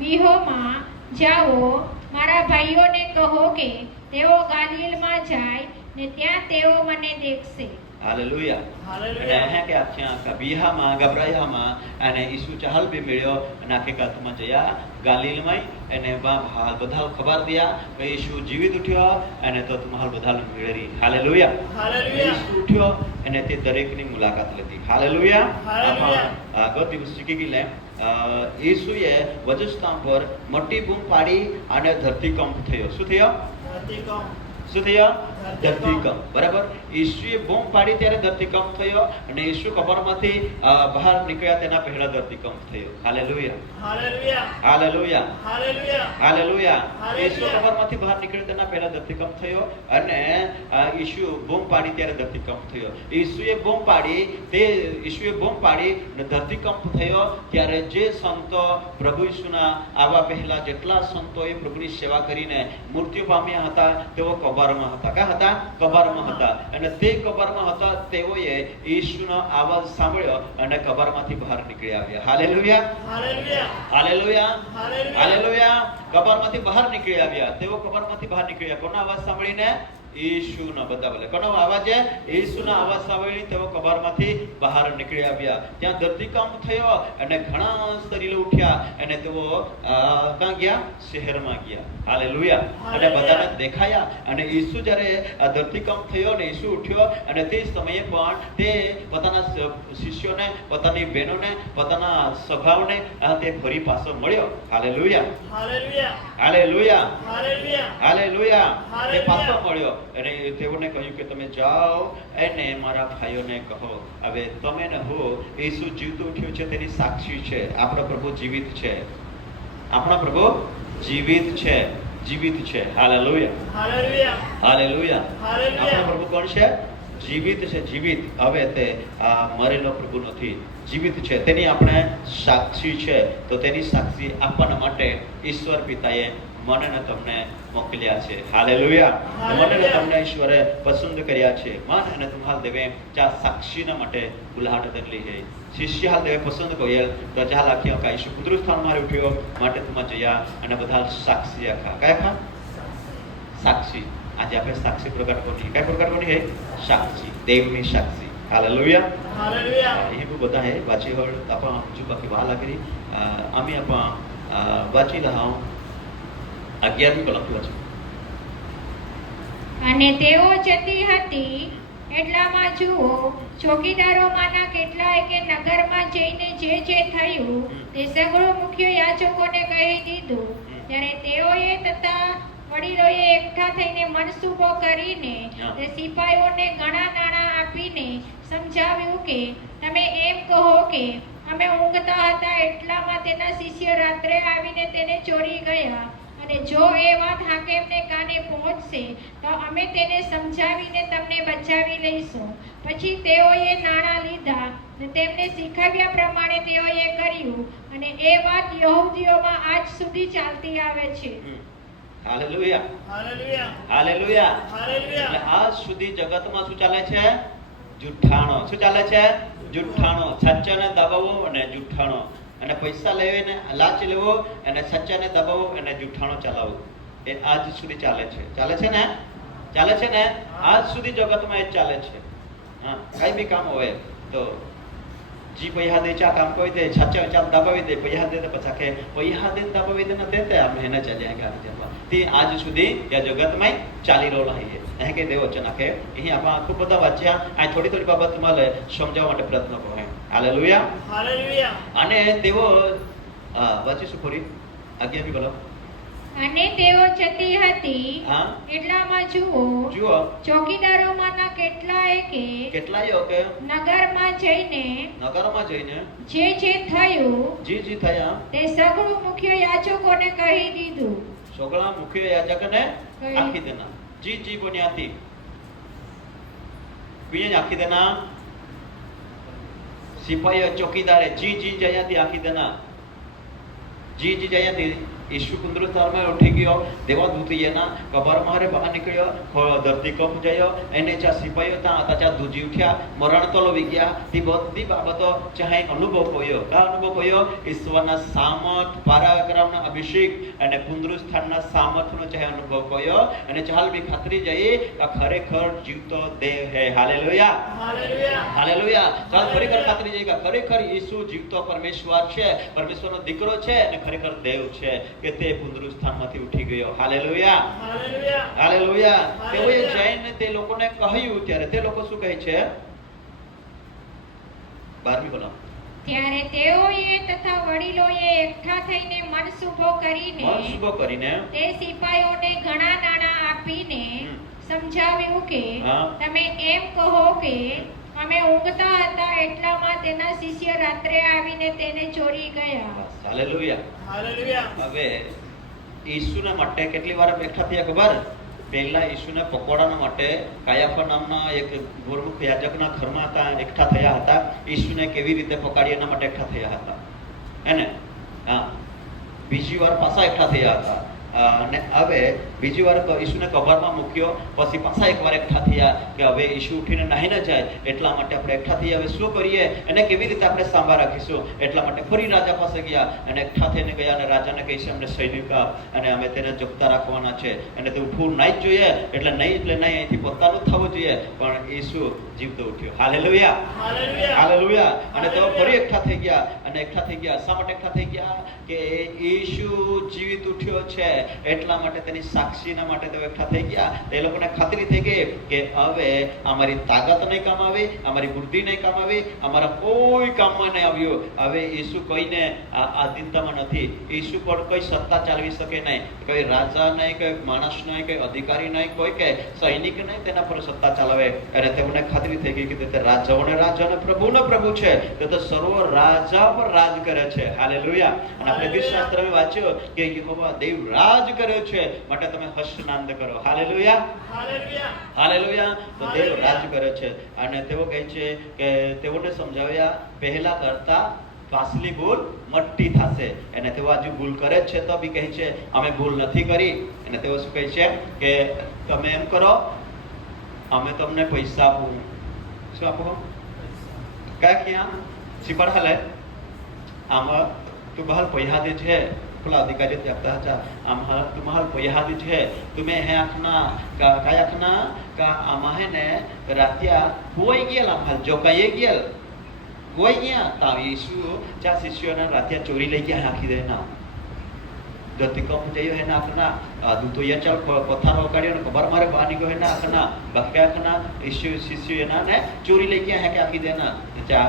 બીહોમાં જાઓ, મારા ભાઈઓને કહો કે તેઓ ગાલિલમાં જાય ને ત્યાં તેઓ મને દેખશે. હાલેલુયા. અને અહીંયા કે આખ્યા બીહામાં ગભરાયામાં અને ઈસુ ચાહલ બી મળ્યો અને હકીકતમાં જયા ગાલિલમાં એને બધા ખબર દિયા કે ઈસુ જીવિત ઉઠ્યો અને તો તમારે બધા મેળવી. હાલેલુયા. હાલેલુયા. ઈસુ ઉઠ્યો અને તે દરેકની મુલાકાત લીધી. હાલેલુયા. હાલેલુયા. આગળ દિવસ શીખી ગઈ લે ઈસુએ વજસ્થાન પર મોટી બૂમ પાડી અને ધરતીકંપ થયો. શું થયો? ધરતીકંપ. શું થયો? ધરતીકંપ. બરાબર. ઈસુએ બૂમ પાડી ત્યારે ધરતીકંપ થયો અને ઈસુ કબરમાંથી બહાર નીકળ્યા તેના પહેલા ધરતીકંપ થયો. Hallelujah. Hallelujah. Hallelujah. Hallelujah. Hallelujah. Isu hallelujah. કબરમાંથી બહાર નીકળ્યા તેના પહેલા ધરતીકંપ થયો અને ઈસુ બૂમ પાડી ત્યારે ધરતીકંપ થયો. ઈસુએ બૂમ પાડી અને ધરતીકંપ થયો ત્યારે જે સંતો પ્રભુ ઈસુના આવા પહેલા જેટલા સંતોએ પ્રભુની સેવા કરીને મૃત્યુ પામ્યા હતા તેઓ કબરમાં હતા. ક્યાં હતા? કબરમાં હતા. અને તે કબરમાં હતા તેઓએ ઈસુનો અવાજ સાંભળ્યો અને કબરમાંથી બહાર નીકળી આવ્યા. Hallelujah. Hallelujah. Hallelujah. Hallelujah. Hallelujah. કબરમાંથી બહાર નીકળી આવ્યા. તેઓ કબરમાંથી બહાર નીકળ્યા. કોનો અવાજ સાંભળીને? ઈસુનો. બધા બોલે કોનો અવાજ? ઈસુના અવાજ સાંભળી તેઓ કબરમાંથી બહાર નીકળી આવ્યા. ત્યાં ધરતીકંપ થયો અને ઘણા સ્ત્રીઓ ઉઠ્યા અને તેઓ ક્યાં ગયા? શહેરમાં ગયા. હાલેલુયા. અને બધાને દેખાયા અને ઈસુ જ્યારે ધરતીકંપ થયો અને ઈસુ ઉઠ્યો અને તે સમયે પણ તે પોતાના શિષ્યોને, પોતાની બહેનોને, પોતાના સભાઓને તે ફરી પાછો મળ્યો. Hallelujah. Hallelujah. Hallelujah. Hallelujah. Hallelujah. તે હાલેલુયા. પાછો મળ્યો અને તેઓને કહ્યું કે તમે જાઓ અને મારા ભાઈઓને કહો હવે તમે ને હો ઈસુ જીવતો ઉઠ્યો છે તેની સાક્ષી છે. આપણો પ્રભુ જીવિત છે. આપણા પ્રભુ જીવિત છે. જીવિત છે. હાલેલુયા. હાલેલુયા. હાલેલુયા. હાલેલુયા. આપણા પ્રભુ કોણ છે? જીવિત છે, જીવિત. હવે તે મરેલો પ્રભુ નથી, જીવિત છે. તેની આપણે સાક્ષી છે. તો તેની સાક્ષી આપવા માટે ઈશ્વર પિતાએ મને ને તમને મોકલ્યા છે. હાલેલુયા. મને ને તમને ઈશ્વરે પસંદ કર્યા છે. मन અને तुम हाल देवे चा साक्षी न માટે बुलाहट धरली है. शिष्य हाल देवे पसंद कोयल तो जा लाखियों का ईश्वर कुदरू स्थान मारे उठ्यो માટે तुम जया અને બધા સાક્ષી આખા કયા ખા સાક્ષી. આજે આપણે સાક્ષી પ્રગટ કોની કઈ પ્રગટ કોની है સાક્ષી, દેવની સાક્ષી. હાલેલુયા. હાલેલુયા. એ બધા હે વાંચી હોળ આપા જો બાકી વાહ લાગરી આમે આપા વાંચી રહ્યા 11મી કલમ વાંચો. અને તેઓ જતી હતી એટલામાં જુઓ ચોકીદારોમાંના કેટલાય કે નગરમાં જઈને જે થયું તે સગળું મુખ્ય યાજકોને કહી દીધું. ત્યારે તેઓએ તથા વડીલોએ એકઠા થઈને મનસૂબો કરીને તે સિપાઈઓને ઘણા નાણાં આપીને સમજાવ્યું કે તમે એમ કહો કે અમે ઊંઘતા હતા એટલામાં તેના શિષ્ય રાત્રે આવીને તેને ચોરી ગયા. અને જો એ વાત હાકેમને કાને પહોંચશે તો અમે તેને સમજાવીને તમને બચાવી લઈશું. પછી તેઓએ નાણાં લીધા અને તેમને શીખવ્યા પ્રમાણે તેઓએ કર્યું. અને એ વાત યહૂદીઓમાં આજ સુધી ચાલતી આવે છે. હાલેલુયા. હાલેલુયા. હાલેલુયા. હાલેલુયા. એટલે આજ સુધી જગતમાં શું ચાલે છે? જુઠ્ઠાણો. શું ચાલે છે? જુઠ્ઠાણો. સચ્ચાને દબાવવો અને જુઠ્ઠાણો. અને પૈસા લેવીને લાચ લેવો અને સચ્ચાને દબાવવો અને જુઠ્ઠાણો ચલાવવું. એ આજ સુધી ચાલે છે. ચાલે છે ને? ચાલે છે ને? આજ સુધી જગતમાં એ ચાલે છે. હા, કઈ બી કામ હોય તો जी पैसा दे चा काम कोई दे सच्चा चाल दबावी दे पैसा दे पछा के पैसा दे दबावी दे न देते हम है न चल जाएगा जब તે આજ સુધી યા જગતમાં ચાલી રહેલો છે. એ કે દેવ વચન આખે અહીં આપણે ખૂબ બધા વાંચ્યા. આ થોડી બાબત મળે સમજાવવા માટે પ્રયત્ન કરો. હાલેલુયા. હાલેલુયા. અને તેઓ વાંચીશું ફરી 11મી કલમ. અને તેઓ જતી હતી હા એટલામાં જુઓ ચોકીદારોમાંના કેટલાય કે નગરમાં જઈને જે થયું જે થયા તે સગળું મુખ્ય યાજકોને કહી દીધું. સગળા મુખ્ય યાજકને આખી દેના जी बुनियादी बिना आखी देना सिपाही चौकीदार जी जयाती आखी देना जी जयाती ईशु कुंद्रस्थान में उठी गयो देवदूत येना कबर मारे बहार निकळ्यो धरती कप जायो एने चा सिपाहीओ ता आता चा दूजी उठ्या मरण तो लोवी गया ती बधी बाबतो चाहे अनुभव कोयो का अनुभव कोयो ईश्वरना सामर्थ पराक्रमना अभिषेक અને પુનરુત્થાનના સામર્થ્યનો ચાહે અનુભવ કોયો અને ચાલ બી ખાતરી જઈ આ ખરેખર જીવતો દેવ હે. હાલેલુયા. હાલેલુયા. હાલેલુયા. ચાલ ખરેખર ખાતરી જઈ કે ખરેખર ઈસુ જીવતો પરમેશ્વર છે, પરમેશ્વરનો દીકરો છે અને ખરેખર દેવ છે કે તે પુનરુત્થાનમાંથી ઉઠી ગયો. હાલેલુયા. હાલેલુયા. હાલેલુયા. તેઓએ જઈને તે લોકોને કહ્યું ત્યારે તે લોકો શું કહે છે? 12મી કલમ. ત્યારે તેઓએ તથા વડીલોએ એકઠા થઈને મનસૂબો કરીને તે સિપાઈઓને ઘણા નાણાં આપીને સમજાવ્યું કે તમે એમ કહો કે અમે ઊંઘતા હતા એટલામાં તેના શિષ્ય રાત્રે આવીને તેને ચોરી ગયા. હાલેલુયા. હાલેલુયા. હવે ઈસુના માટે કેટલી વાર એકઠા થયા ખબર? પહેલા ઈસુને પકડવાના માટે કાયાફા નામના એક ગુરમુખ યાજકના ઘરમાં હતા, એકઠા થયા હતા. ઈસુને કેવી રીતે પકડી એના માટે એકઠા થયા હતા એને. હા, બીજી વાર પાછા એકઠા થયા હતા અને હવે બીજી વાર ઈસુને કબરમાં મૂક્યો પછી પાછા એકવાર એકઠા થયા કે હવે ઈસુ ઉઠીને નાહી ન જાય એટલા માટે આપણે એકઠા થયા. હવે શું કરીએ એને કેવી રીતે આપણે સાંભળ રાખીશું એટલા માટે ફરી રાજા પાસે ગયા અને એકઠા થઈને ગયા અને રાજાને કહે છે અમને સૈનિક આપ અને અમે તેને જપતા રાખવાના છે અને તે ઉઠવું નહીં જ જોઈએ એટલે નહીં અહીંથી પોતાનું થવું જોઈએ. પણ ઈસુ જીવતો ઉઠ્યો. હાલેલુયા. હાલેલુયા. અને તેઓ ફરી એકઠા થઈ ગયા અને એકઠા થઈ ગયા. શા માટે એકઠા થઈ ગયા? કે ઈસુ જીવિત ઉઠ્યો છે એટલા માટે તેની સાક્ષીના માટે તેઓ એકઠા થઈ ગયા. એ લોકોને ખાતરી થઈ ગઈ કે હવે અમારી તાકાત નહીં કામ આવી, અમારી બુદ્ધિ નહીં કામ આવી, અમારા કોઈ કામમાં નહીં આવ્યું. હવે ઈસુ કોઈને આધીનતામાં નથી. ઈસુ પર કોઈ સત્તા ચાલવી શકે નહીં. કોઈ રાજા નહીં, કોઈ માણસ નહીં, કોઈ અધિકારી નહીં, કોઈ કે સૈનિક નહીં તેના પર સત્તા ચાલવે. અને તેમને ખાતરી થઈ ગઈ કે તે રાજાઓને રાજા અને પ્રભુનો પ્રભુ છે. તે તો સર્વ રાજા પર રાજ કરે છે. હાલેલુયા. અને આપણે ગીતશાસ્ત્રમાં વાંચ્યો કે યહોવા દેવ રાજ રાજ કર્યો છે માટે તમે હર્ષનાદ કરો. Hallelujah, hallelujah. હાલેલુયા. તો દેવ રાજ કરે છે અને તેઓ કહે છે કે તેઓને સમજાવ્યા પહેલા કરતા પાછલી ભૂલ મોટી થશે. અને તેઓ હજુ ભૂલ કરે જ છે તો બી કહે છે અમે ભૂલ નથી કરી. અને તેઓ શું કહે છે કે તમે એમ કરો, અમે તમને પૈસા આપું. શું આપો? ક્યાં સિપર હાલે આમાં તું બહાર પૈસા દે છે. પેલા અધિકારી આપતા હતા આમ तुम्हारा પૈસા દે છે તમે હે આખના કાય આખના કા આમાં હે ને રાત્યા કોઈ ગયેલ આમ જો કઈ ગયેલ કોઈ ગયા તા ઈસુ ચા શિષ્યોના રાત્યા ચોરી લઈ ગયા નાખી દે ના ગતિ કમ જયો હે નાખના દૂતો યા ચાલ પથારો કાઢ્યો ને ખબર મારે બહાર નીકળ્યો હે નાખના બાકી આખના ઈસુ શિષ્યો એના ને ચોરી લઈ ગયા હે કે આખી દે ના ચા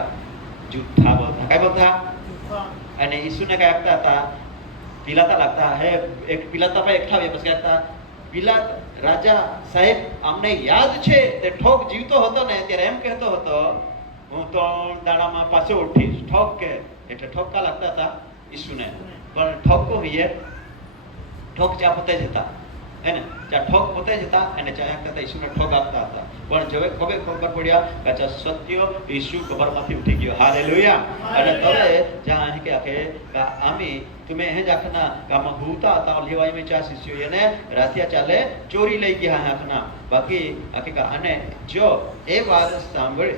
જૂઠા બોલતા કઈ બોલતા. અને ઈસુને કઈ આપતા હતા પિલાતા લાગતા હે એક પિલાતા પર એકઠાવ્યા પછી કહેતા પિલાત રાજા સાહેબ અમને યાદ છે તે ઠોક જીવતો હતો ને ત્યારે એમ કહેતો હતો હું તો દાડામાં પાછો ઉઠીશ. ઠોક કે એટલે ઠોકા લાગતા હતા ઈસુને. પણ ઠોક કો હોઈએ ઠોક ચા પોતે જ હતા હે ને ચા ઠોક પોતે જ હતા અને ચા કરતા ઈસુને ઠોક આપતા હતા. પણ હવે ખબર પડ્યા કે અચ્છા સત્ય ઈસુ ખબરમાંથી ઉઠી ગયો. હાલેલુયા. અને હવે જ્યાં કે આમી તમે હે જાખના કામાં ભૂતા હતા લેવાય મે ચા શિષ્યો એને રાત્યા ચાલે ચોરી લઈ ગયા આખના બાકી હકીકા. અને જો એ વાત સાંભળ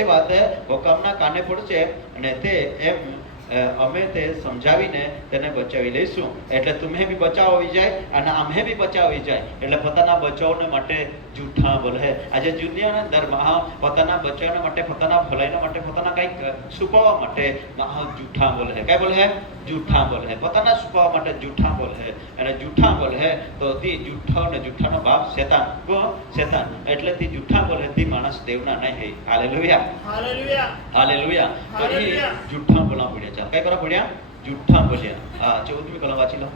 એ વાત હુકમના કાને પડશે અને તે એમ અમે તે સમજાવીને તેને બચાવી લઈશું. એટલે તમે બી બચાવ હોઈ જાય અને અમે બી બચાવ હોઈ જાય. એટલે પોતાના બચાવને માટે જૂઠા બોલે. આજે દુનિયાના અંદરમાં પોતાના બચાવને માટે પોતાના ભલાઈના માટે પોતાના કંઈક છુપાવવા માટે જૂઠા બોલે. કઈ બોલે? જૂઠા બોલે. પોતાના છુપાવવા માટે જૂઠા બોલે. અને જૂઠા બોલે તો તે જૂઠો ને જૂઠાનો બાપ શેતાન. કોણ? શેતાન. એટલે તે જૂઠા બોલે તે માણસ દેવના નહીં હે. Hallelujah, hallelujah. હાલેલુયા. તો એ જૂઠા બોલવા પડ્યા. ચાલ કઈ કરવા પડ્યા? જૂઠા બોલ્યા. હા 14મી કલમ વાંચી લો.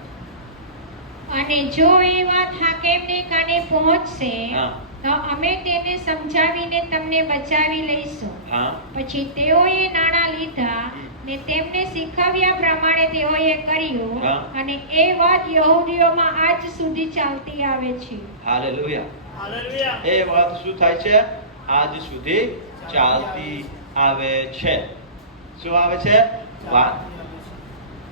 અને જો એ વાત હાકેમને કાને પહોંચશે હા. તો અમે તેને સમજાવીને તમને બચાવી લઈશું. હા. પછી તેઓએ નાણાં લીધા ને તેમને શીખવ્યા પ્રમાણે તેઓએ કર્યું. હા. અને એ વાત યહૂદીઓમાં આજ સુધી ચાલતી આવે છે. હાલેલુયા. હાલેલુયા. એ વાત શું થાય છે? આજ સુધી ચાલતી આવે છે. શું આવે છે? વાત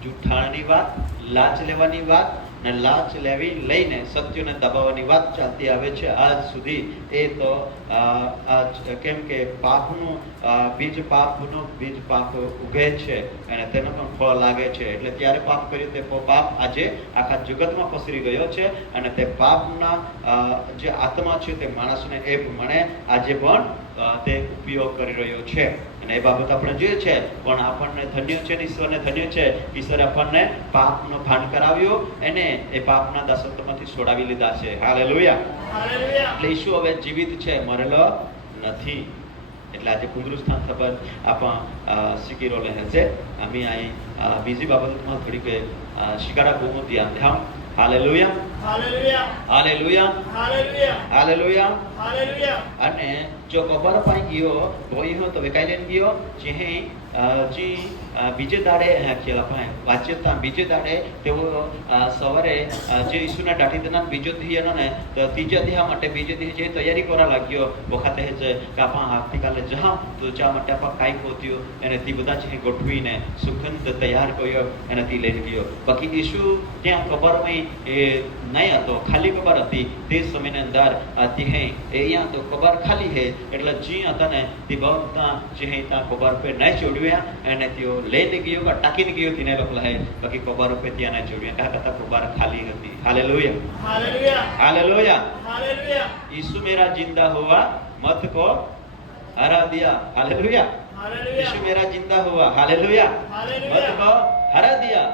જૂઠાની વાત, લાંચ લેવાની વાત ને લાંચ લેવી લઈને સત્યને દબાવવાની વાત ચાલતી આવે છે આજ સુધી. એ તો કેમ કે પાપનું બીજ પાપ ઉગે છે અને તેનો પણ ફળ લાગે છે. એટલે ત્યારે પાપ કર્યું તે પાપ આજે આખા જગતમાં પસરી ગયો છે અને તે પાપના જે આત્મા છે તે માણસને એ પ્રમાણે આજે પણ તે ઉપયોગ કરી રહ્યો છે. અને એ બાબત આપણે જોઈએ છે. પણ આપણને ધન્ય છે, ઈશ્વરને ધન્ય છે. ઈશ્વરે આપણને પાપનો ભાન કરાવ્યો અને એ પાપના દાસત્વમાંથી છોડાવી લીધા છે. હાલેલુયા. હાલેલુયા. એટલે ઈસુ હવે જીવિત છે, મરેલો નથી. એટલે આજે પુનરુત્થાન ખબર આપણ શીખી રહે છે. અમે અહીં બીજી બાબતમાં થોડીક શીખાડા બહુ ધ્યાન ધામ. Hallelujah, hallelujah. Hallelujah, hallelujah. Hallelujah. Hallelujah. અને જો કબર પાઈ ગયો ભોઈ તો વેકાઈ લઈને ગયો જે બીજે દાડે વાંચ્યતા બીજે દાડે તેઓ સવારે જે ઈસુના દાઢી દેના બીજો દિહાનો ને તો ત્રીજા દિહા માટે બીજે દિહે જે તૈયારી કરવા લાગ્યો વખતે છે કે આપણે આવતીકાલે જાઉં તો જા માટે આપણે કાંઈ પહોંચ્યું અને તે બધા છે ગોઠવીને સુગંધ તૈયાર કર્યો અને તે લઈને ગયો. બાકી ઈસુ ત્યાં કબરમાં એ નહીં હતો, ખાલી કબર હતી. તે સમયની અંદર તે અહીંયા તો કબર ખાલી હે એટલે જી હતા ને તે બધા જે ત્યાં કબર પર નહીં જોડવ્યા અને તેઓ લઈને ગયો કે ટાંકીને ગયો તેને લોકો હે બાકી કબર ઉપર ત્યાં નહીં જોડવ્યા. કાં કરતા કબર ખાલી હતી. Hallelujah, hallelujah. हालेलुया. हालेलुया. यीशु मेरा जिंदा हुआ मौत को हरा दिया. हालेलुया. हालेलुया. यीशु मेरा जिंदा हुआ. हालेलुया. हालेलुया. मौत को हरा दिया.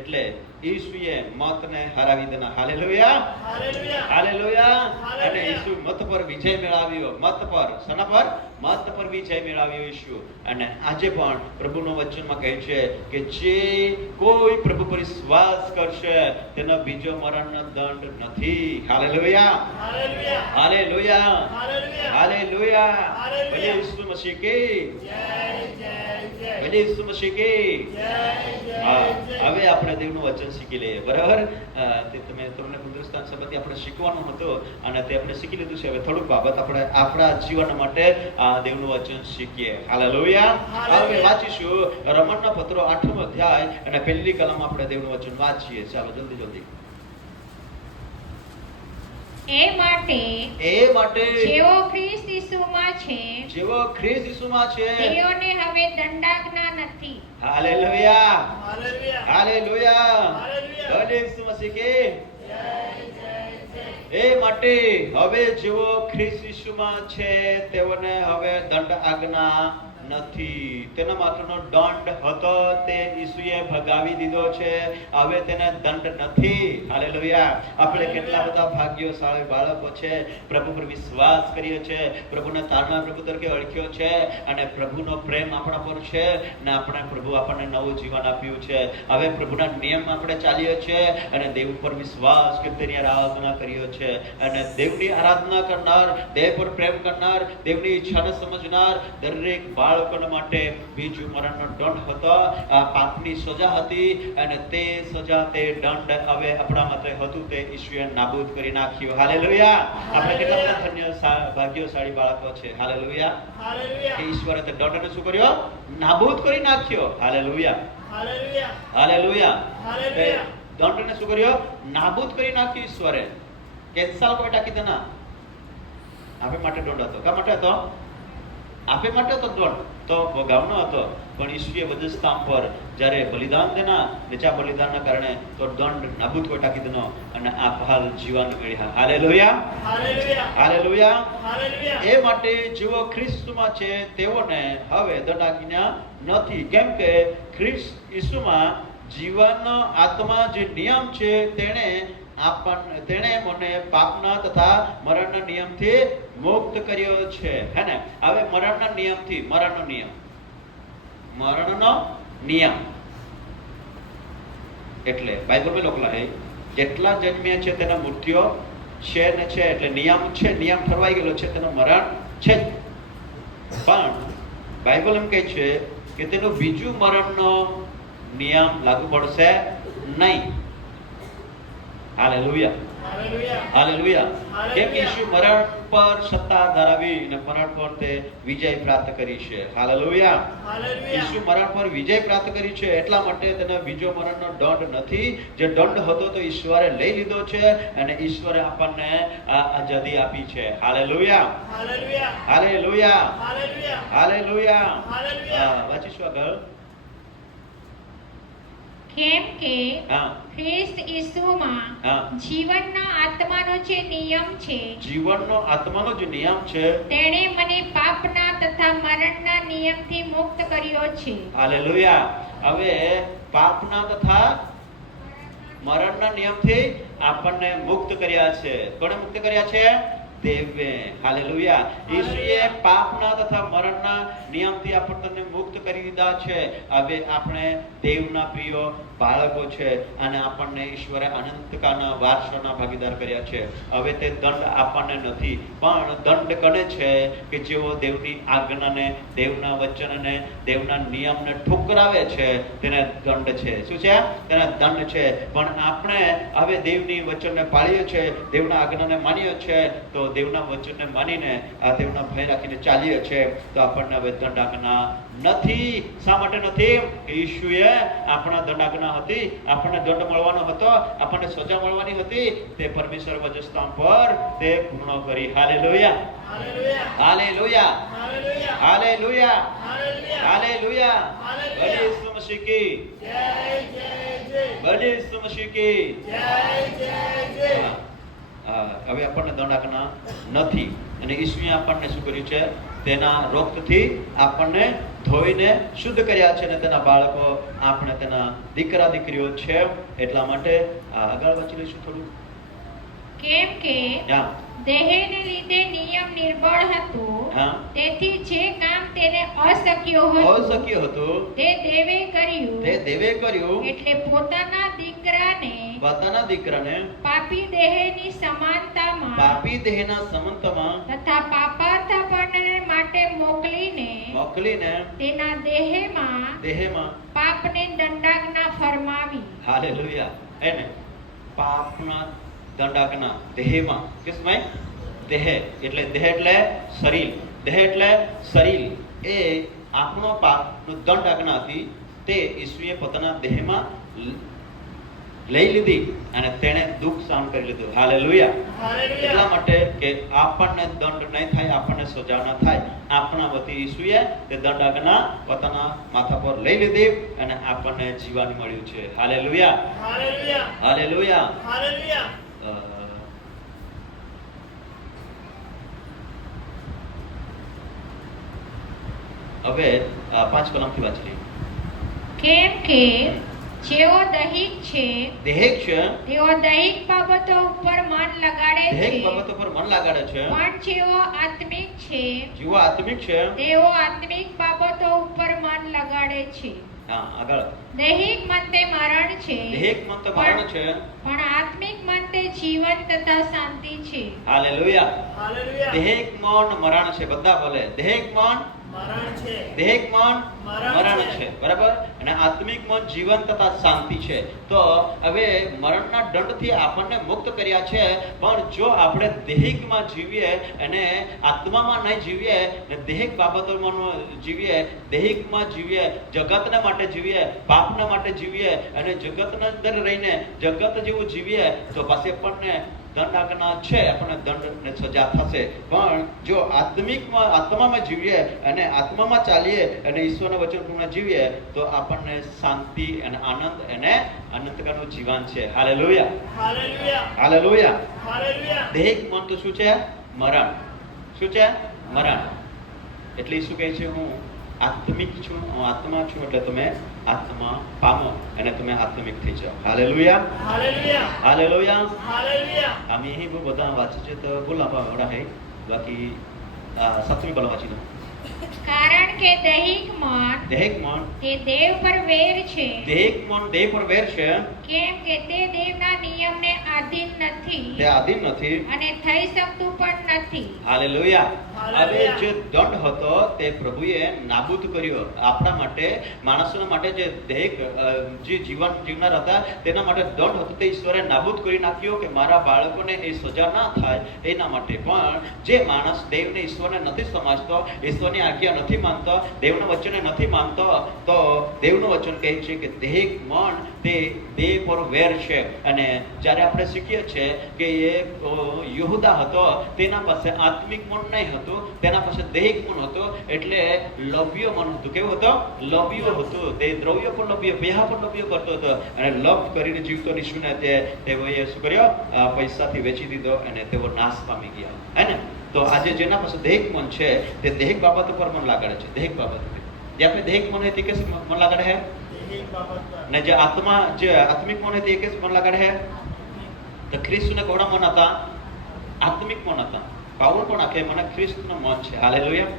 એટલે ઈસુએ મોતને હરાવી દેના. Hallelujah, hallelujah. હાલેલુયા. હાલેલુયા. અને ઈસુ મત પર વિજય મેળવ્યો. મત પર શના પર? મત પર વિજય મેળવ્યો ઈસુ. અને આજે પણ પ્રભુનો વચનમાં કહે છે કે જે કોઈ પ્રભુ પર વિશ્વાસ કરશે તેનો બીજો મરણનો દંડ નથી. Hallelujah, hallelujah. Hallelujah, hallelujah. Hallelujah. Hallelujah hallelujah. बोलिए यीशु मसीह की जय जय जय बोलिए यीशु मसीह की जय હા, जय હવે આપણે દેવનું વચન શીખી લઈએ, બરાબર? તે તમને પુનરુત્થાન સંબંધી આપણે શીખવાનું હતું અને તે આપણે શીખી લીધું છે. હવે થોડુંક બાબત આપણે આપણા જીવન માટે આ દેવનું વચન શીખીએ. હાલેલુયા. હવે વાંચીશું રોમનના પત્રો 8મો અધ્યાય અને પહેલી કલમ આપણે દેવનું વચન વાંચીએ. ચાલો જલ્દી જલ્દી. એ માટે જેઓ ખ્રિસ્ત ઈસુમાં છે જેવો ખ્રિસ્ત ઈસુમાં છે તેઓને હવે દંડાજ્ઞા નથી. Hallelujah hallelujah hallelujah hallelujah. બોલે ઈસુ મસીહ કે जय जय जय એ માટે હવે જેઓ ખ્રિસ્ત ઈસુમાં છે તેઓને હવે દંડ આજ્ઞા નથી. તેના માત્રનો દંડ હતો તે ઈસુએ ભગાવી દીધો છે. હવે તેને દંડ નથી. હાલેલુયા. આપણે કેટલા બધા ભાગ્યશાળી બાળકો છે, પ્રભુ પર વિશ્વાસ કર્યો છે, પ્રભુને તારણા પ્રભુ તરીકે ઓળખ્યો છે અને પ્રભુનો પ્રેમ આપણા પર છે અને આપણે પ્રભુ આપણને નવું જીવન આપ્યું છે. હવે પ્રભુના નિયમ આપણે ચાલીએ છીએ અને દેવ પર વિશ્વાસ કરી તેની આરાધના કર્યો છે અને દેવની આરાધના કરનાર, દેવ પર પ્રેમ કરનાર, દેવની ઈચ્છાને સમજનાર દરેક બાળકોને માટે બીજું મરણનો દંડ હતો. આ પાપની સજા હતી અને તે સજા, તે દંડ હવે આપણા માટે હતું તે ઈશ્વરે નાબૂદ કરી નાખ્યું. હાલેલુયા. આપણે કેટલા બધા ધન્ય ભાગ્યશાળી બાળકો છે. હાલેલુયા. हालेलुया કે ઈશ્વરે તે દંડને શું કર્યો? નાબૂદ કરી નાખ્યો. હાલેલુયા. Hallelujah hallelujah. હાલેલુયા. દંડને શું કર્યો? નાબૂદ કરી નાખ્યું ઈશ્વરે. કેન્સલ કોઈ ટાકી દેના. આપે માટે દંડ હતો. કા માટે હતો? આપે માટે હતો દંડ. તો ભોગાવનો હતો. પણ ઈશ્વરીય વધસ્થાન પર જ્યારે બલિદાન દેના નીચા બલિદાનના કારણે તો દંડ નાબૂદ કોઈ ટાકી દેનો અને આ પહાલ જીવન મળ્યા. હાલેલુયા. Hallelujah hallelujah. हालेलुया એ માટે જેઓ ખ્રિસ્તમાં છે તેઓને હવે દંડ આજ્ઞા નથી, કેમ કે ખ્રિસ્ત ઈસુમાં જીવનનો આત્મા જે નિયમ છે તેણે મને પાપના તથા મરણના નિયમથી મુક્ત કર્યો છે. હે ને? હવે મરણનો નિયમ એટલે બાઇબલમાં લખેલા છે જેટલા જન્મ્યા છે તેના મૃત્યુ છે ને છે, એટલે નિયમ છે, નિયમ ઠરવાઈ ગયેલો છે, તેનું મરણ છે જ. પણ બાઇબલ એમ કહે છે કે તેનું બીજું મરણનો નિયમ લાગુ પડશે નહીં. હાલેલુયા. Hallelujah hallelujah. કેમ કે ઈસુ મરણ પર સત્તા ધરાવી અને મરણ પર તે વિજય પ્રાપ્ત કરી છે. હાલેલુયા. हालेलुया ઈસુ મરણ પર વિજય પ્રાપ્ત કરી છે એટલા માટે તેને બીજો મરણનો દંડ નથી. જે દંડ હતો તો ઈશ્વરે લઈ લીધો છે અને ઈશ્વરે આપણને આ આઝાદી આપી છે. Hallelujah. Hallelujah hallelujah. Hallelujah hallelujah. Hallelujah વાંચીશું આગળ. કેમ કે હા ખ્રિસ્ત ઈસુમાં હા જીવનના આત્માનો જે નિયમ છે જીવનનો આત્માનો જે નિયમ છે તેણે મને પાપના તથા મરણના નિયમથી મુક્ત કર્યો છે. હાલેલુયા. હવે પાપના તથા મરણના નિયમથી આપણને મુક્ત કર્યા છે. કોણે મુક્ત કર્યા છે? દેવે. હાલેલુયા. ઈસુએ પાપના તથા મરણના નિયમથી આપણને મુક્ત કરી દીધા છે. હવે આપણે દેવના પ્રિય બાળકો છે અને આપણને ઈશ્વરે અનંતકાળના વારસાના ભાગીદાર કર્યા છે. હવે તે દંડ આપણને નથી, પણ દંડ કને છે કે જેઓ દેવની આજ્ઞાને, દેવના વચનને, દેવના નિયમને ઠુકરાવે છે તેને દંડ છે. શું છે? તેને દંડ છે. પણ આપણે હવે દેવની વચનને પાળીએ છે, દેવના આજ્ઞાને માનીએ છે, તો દેવના વચનને માનીને આ દેવના ભય રાખીને ચાલીએ છે તો આપણને હવે દંડ આજ્ઞા નથી. શા માટે નથી? કે ઈસુએ આપણા દંડ આજ્ઞા હતી, આપણને દંડ મળવાનો હતો, આપણને સજા મળવાની હતી, તે પરમેશ્વર વજસ્થાન પર તે પૂર્ણ કરી. Hallelujah. Hallelujah hallelujah. Hallelujah hallelujah. Hallelujah hallelujah. Hallelujah. બોલે ઈસુ મસીહ કી जय जय जय બોલે ઈસુ મસીહ કી. जय जय जय હવે આપણને દંડ આજ્ઞા નથી અને ઈસુએ આપણને શું કર્યું છે? તેના રક્તથી આપણને ધોઈને શુદ્ધ કર્યા છે અને તેના બાળકો આપણે તેના દીકરા દીકરીઓ છે. એટલા માટે આગળ વાંચી લઈશું થોડું. કેમ કે હા દેહને લીધે નિયમ નિર્બળ હતો, હા તેથી જે કામ તેને અશક્ય હતું અશક્ય હતું તે દેવે કર્યું. તે દેવે કર્યું. એટલે પોતાના દીકરાને પાપી દેહની સમાનતામાં પાપી દેહના સમંતમાં તથા પાપાર્થપણ મોકલીને તેના દેહમાં પાપને દંડાજ્ઞા ફરમાવી. હાલેલુયા. એને પાપના દંડાજ્ઞા દેહમાં કિસમય દેહ એટલે શરીર. દેહ એટલે શરીર. એ આપણો પાપનો દંડ આજ્ઞા હતી તે ઈસુએ પોતાના દેહમાં લઈ લીધી અને તેણે દુઃખ સહન કરી લીધું. હાલેલુયા. એટલા માટે કે આપણને દંડ નહીં થાય, આપણને સજા ન થાય, આપણા વતી ઈસુએ તે દંડ આજ્ઞા પોતાના માથા પર લઈ લીધી અને આપણને જીવન મળ્યું છે. હાલેલુયા. હાલેલુયા. હવે 5 કલમથી વાંચી લઈએ. કેમ કે જેઓ દૈહિક છે તેઓ દૈહિક બાબતો ઉપર મન લગાડે છે, પણ જેઓ આત્મિક છે તેઓ આત્મિક બાબતો ઉપર મન લગાડે છે. આગળ. દૈહિક મન તે મરણ છે, પણ આત્મિક મન તે જીવન તથા શાંતિ છે. હાલેલુયા. દૈહિક મન મરણ છે. બધા બોલે દૈહિક મન મરણ છે. બરાબર. અને આત્મિક મન જીવન તથા શાંતિ છે. તો હવે મરણના દંડથી આપણને મુક્ત કર્યા છે, પણ જો આપણે દૈહિકમાં જીવીએ અને આત્મામાં નહીં જીવીએ ને દૈહિક બાબતોમાં જીવીએ, દૈહિકમાં જીવીએ, જગતના માટે જીવીએ, પાપના માટે જીવીએ અને જગતના અંદર રહીને જગત જેવું જીવીએ તો પછી આપણને દંડ આજ્ઞા છે, આપણને દંડ ને સજા થશે. પણ જો આત્મામાં જીવીએ અને આત્મામાં ચાલીએ અને ઈશ્વરના વચન પ્રમાણે જીવીએ તો આપણને શાંતિ અને આનંદ અને અનંતકાળનું જીવન છે. હાલેલુયા. હાલેલુયા. દૈહિક મન તો શું છે? મરણ. શું છે? મરણ. એટલે શું કહે છે? હું આત્મિક છું, હું આત્મા છું, એટલે તમે આત્મા પામો અને તમે આત્મિક થઈ જાઓ. હાલેલુયા. આम्ही ही બધા વાંચે છે તો બોલવા આવડા હે. બાકી 7મી કલમ વાંચી લો. કારણ કે દૈહિક મન તે દેવ પર વેર છે. દૈહિક મન દેવ પર વેર છે. કેમ કે તે દેવના નિયમને આધીન નથી અને થઈ શકતું પણ નથી. હાલેલુયા. હવે જે દંડ હતો તે પ્રભુએ નાબૂદ કર્યો આપણા માટે, માણસોના માટે. જે દૈહિક જે જીવન જીવનાર હતા તેના માટે દંડ હતો તે ઈશ્વરે નાબૂદ કરી નાખ્યો કે મારા બાળકોને એ સજા ના થાય એના માટે. પણ જે માણસ દેવને ઈશ્વરને નથી સમજતો, ઈશ્વરની આજ્ઞા નથી માનતો, દેવના વચનને નથી માનતો, તો દેવનું વચન કહે છે કે દૈહિક મન તે દેહ પર વેર છે. અને જ્યારે આપણે શીખીએ છીએ કે એ યહૂદા હતો તેના પાસે આત્મિક મન નહીં હતું, તેના પાસે દૈહિક મન હતો. એટલે લવ્ય મન હતું. કેવું હતું? લવ્ય હતું. તે દ્રવ્ય પર લવ્ય, બેહા પર લવ્ય કરતો હતો અને લવ કરીને જીવતો ઈસુને તેઓએ શું કર્યો? પૈસાથી વેચી દીધો અને તેઓ નાશ પામી ગયા. હે ને? તો આજે જેના પાસે દૈહિક મન છે તે દૈહિક બાબત પર મન લાગાડે છે. દૈહિક બાબત જે આપણે દૈહિક મન है તે कैसे मन लगाड़े है? ને જે આત્મા જે આત્મિક મન है તે कैसे मन लगाड़े है? તો ખ્રિસ્તને કોના મન હતા? આત્મિક મન હતા. પાઉલ પણ આખે મને ખ્રિસ્તનું મન છે. હાલેલુયા.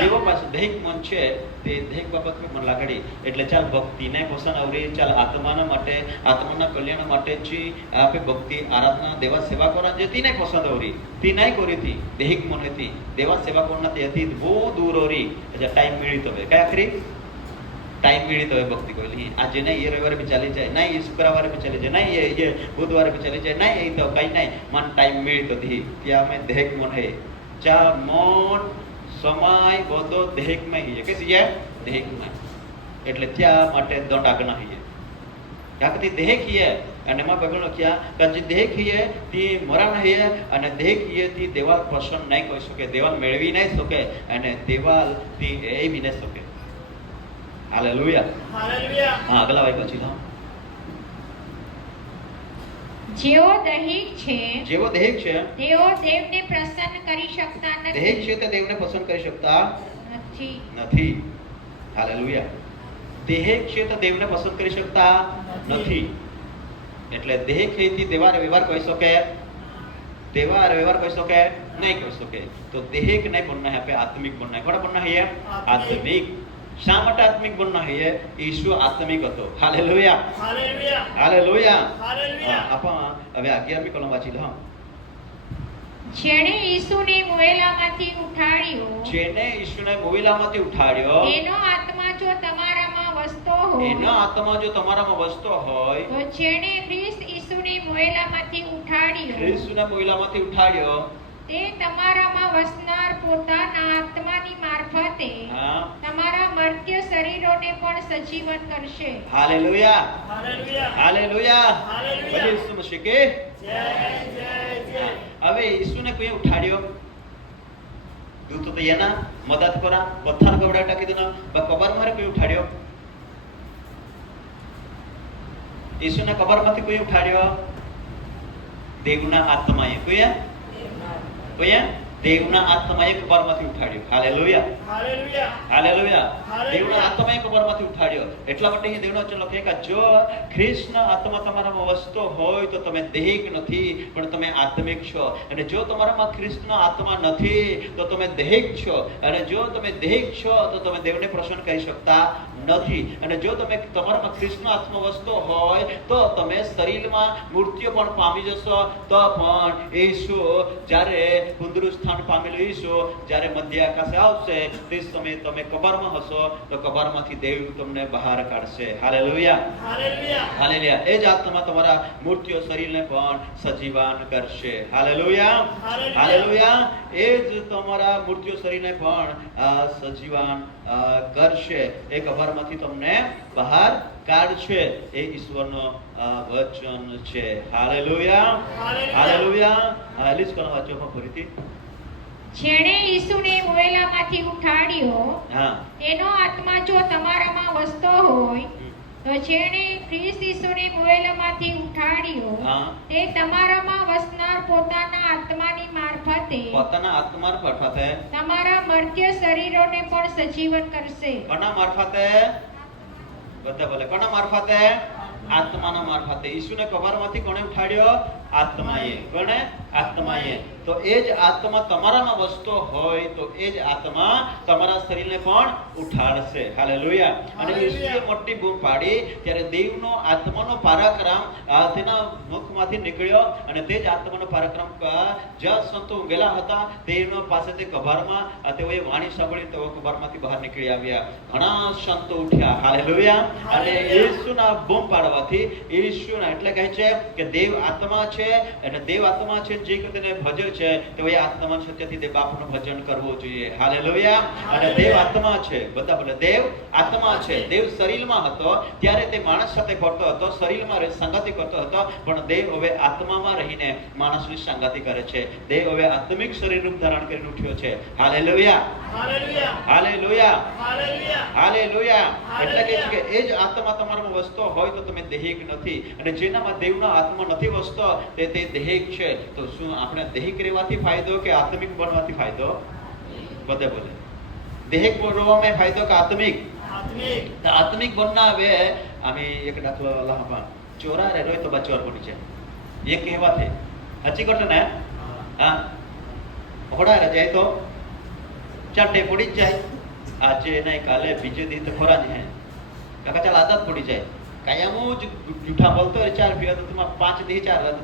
જેવો પાસે દૈહિક મન છે તે દૈહિક બાબત પર મન લાગાડી. એટલે ચાલ ભક્તિને પસંદ આવરી, ચાલ આત્માના માટે, આત્માના કલ્યાણ માટે જે આપે ભક્તિ આરાધના દેવા સેવા કરવા જે તી નહીં પસંદ આવરી, તી નહીં કરી હતી. દૈહિક મન હતી દેવા સેવા કરવા તે હતી બહુ દૂર હોરી. એટલે ટાઈમ મળી તો કઈ આખરી ટાઈમ મળી તો ભક્તિ કોઈ આજે નહીં, એ રવિવારે બી ચાલી જાય નહીં, એ શુક્રવારે બી ચાલી જાય નહીં, એ બુધવારે બી ચાલી જાય નહીં, એ તો કઈ નહીં. મન ટાઈમ મળી તો ધી ત્યાં મેં દૈહિક મન હે ચા મન સમય બધો દૈહિકમાં હી કે છે દૈહિકમાં. એટલે ત્યાં માટે દંડ આજ્ઞા હી યાકતી દેહ હિયે અને માં બગણો ક્યાં કે જે દેહ હિયે તી મરણ હિયે અને દેહ હિયે તી દેવાલ પ્રસન્ન નહીં કરી શકે, દેવાલ મેળવી નહીં શકે અને દેવાલ તી એ બી નહીં શકે. હાલેલુયા. હા, આગલા વાક્ય પછી લો. જેઓ દૈહિક છે તેઓ દેવને પ્રસન્ન કરી શકતા નથી. દૈહિક છે તે દેવને પસંદ કરી શકતા નથી. હાલેલુયા. દૈહિક છે તો દેવને પસંદ કરી શકતા નથી. એટલે દૈહિક થી દેવાર વ્યવહાર કરી શકે, देवार व्यवहार कर सके नहीं कर सके तो देहिक नहीं बनना है, पे आत्मिक बनना है. कौन बनना है? आत्मिक. शा માટે આત્મિક बनना है? ईशु आत्मिक હતો. Hallelujah hallelujah hallelujah. આપા હવે 11મી કલમ વાંચી લો. જેણે ઈસુને મોયેલામાંથી ઉઠાડ્યો જેને ઈસુને મોયેલામાંથી ઉઠાડ્યો એનો આત્મા જો તમારામાં વસતો હોય એનો આત્મા જો તમારામાં વસતો હોય, તો જેણે ખ્રિસ્ત ઈસુને મોયેલામાંથી ઉઠાડ્યો ખ્રિસ્તને મોયેલામાંથી ઉઠાડ્યો, તે તમારામાં વસનાર પોતાના આત્માની મારફતે હા, તમારા મર્ત્ય શરીરોને પણ સજીવન કરશે. Hallelujah, Hallelujah. હાલેલુયા. હાલેલુયા. બોલે ઈસુ મસીહ કે જય જય જય. હવે ઈસુને કોઈ ઉઠાડ્યો દૂત તો એના મદદ કરા પથ્થર ગવડાટા કીધું ને કબર મારે કોઈ ઉઠાડ્યો, ઈસુને કબરમાંથી કોઈ ઉઠાડ્યો, દેવના આત્માએ કોઈ દેવના આત્માએ કબરમાંથી ઉઠાડ્યો. Hallelujah, Hallelujah. હાલેલુયા. હાલેલુયા. દેવના આત્માએ કબરમાંથી ઉઠાડ્યો. એટલા માટે અહીં દેવનો વચન લખે કે જો ખ્રિસ્તનો આત્મા તમારામાં વસતો હોય તો તમે દેહિક નથી પણ તમે આત્મિક છો, અને જો તમારામાં ખ્રિસ્તનો આત્મા નથી તો તમે દેહિક છો, અને જો તમે દેહિક છો તો તમે દેવને પ્રસન્ન કરી શકતા નથી, અને જો તમે તમારામાં ખ્રિસ્તનો આત્મા વસતો હોય તો તમે શરીરમાં મૃત્યુ પણ પામી જશો, તો પણ ઈસુ જ્યારે પુનરુત્થાન પામેલો ઈસુ જ્યારે મધ્ય આકાશે આવશે તે સમયે તમે કબરમાં હશો તો કબરમાંથી દેવ તમને બહાર કાઢશે. Hallelujah, Hallelujah. હાલેલુયા. એ જ આત્મા તમારા મૃત્યુ શરીરને પણ સજીવાન કરશે. Hallelujah, hallelujah. એ જ તમારા મૃત્યુ શરીરને પણ સજીવાન કરશે, એ કબરમાંથી તમને બહાર કાઢશે. એ ઈશ્વરનો વચન છે. Hallelujah, hallelujah. હાલેલુયા કરો વાંચો ફરીથી. જેણે ઈસુને મોયેલામાંથી ઉઠાડ્યો હા, એનો આત્મા જો તમારામાં વસતો હોય તો જેણે ખ્રિસ્ત ઈસુને મોયેલામાંથી ઉઠાડ્યો હા. તે તમારામાં વસનાર પોતાના આત્માની મારફતે પોતાના આત્મા મારફતે તમારા મર્ત્ય શરીરોને પણ સજીવન કરશે. કોના મારફતે? બધા બોલે કોના મારફતે? આત્માના મારફતે. ઈસુને કબરમાંથી કોણે ઉઠાડ્યો? આત્માએ. કોણે? આત્માએ. તો એ જ આત્મા તમારામાં વસતો હોય તો એ જ આત્મા તમારા શરીરને પણ ઉઠાડશે. હાલેલુયા. અને ઈસુએ મોટી બૂમ પાડી ત્યારે દેવનો આત્માનો પરાક્રમ તેના મુખમાંથી નીકળ્યો, અને તે જ આત્માનો પરાક્રમ જ્યાં સંતો ઊંઘેલા હતા તેનો પાસે તે કબરમાં તેઓએ વાણી સાંભળી તેઓ કબરમાંથી બહાર નીકળી આવ્યા. ઘણા સંતો ઉઠ્યા. હાલેલુયા. અને ઈસુના બૂમ પાડવાથી ઈસુના એટલે કહે છે કે દેવ આત્મા છે, અને દેવ આત્મા છે જે કે તેને ભજે છે તેઓએ આત્મા સત્યથી તે બાપનું ભજન કરવું જોઈએ. હાલેલુયા. અને દેવ આત્મા છે. બધા બોલે દેવ આત્મા છે. દેવ શરીરમાં હતો ત્યારે તે માણસ સાથે ફરતો હતો, શરીરમાં સંગતિ કરતો હતો, પણ દેવ હવે આત્મામાં રહીને માણસની સંગતિ કરે છે. દેવ હવે આત્મિક શરીર રૂપ ધારણ કરીને ઉઠ્યો છે. Hallelujah, Hallelujah. Hallelujah, Hallelujah. Hallelujah. એટલે કે છે કે એ જ આત્મા તમારામાં વસતો હોય તો તમે દેહિક નથી, અને જેનામાં દેવનો આત્મા નથી વસતો તે દેહિક છે. તો શું આપણે દેહિક રહેવાથી ફાયદો કે આત્મિક બનવાથી ફાયદો? બધે બોલે દેહિક બનવામાં ફાયદો કે આત્મિક? Atmik. તો આત્મિક બનાવે. আমি એક દાખલો લાવવા ચોરા રે રોય તો બા ચોર બની જાય. એ કહેવાતે સાચી કરતો ને? હા, હોડા રે જાય તો ચાટે પડી જ જાય. આજે નહીં કાલે બીજે દી તો ખોરા જ હે કાકા ચાલ આદત પડી જાય. કાયમો જ જૂઠા બોલતો હોય 4 પીવા તો તમારે 5 દી 4 રાત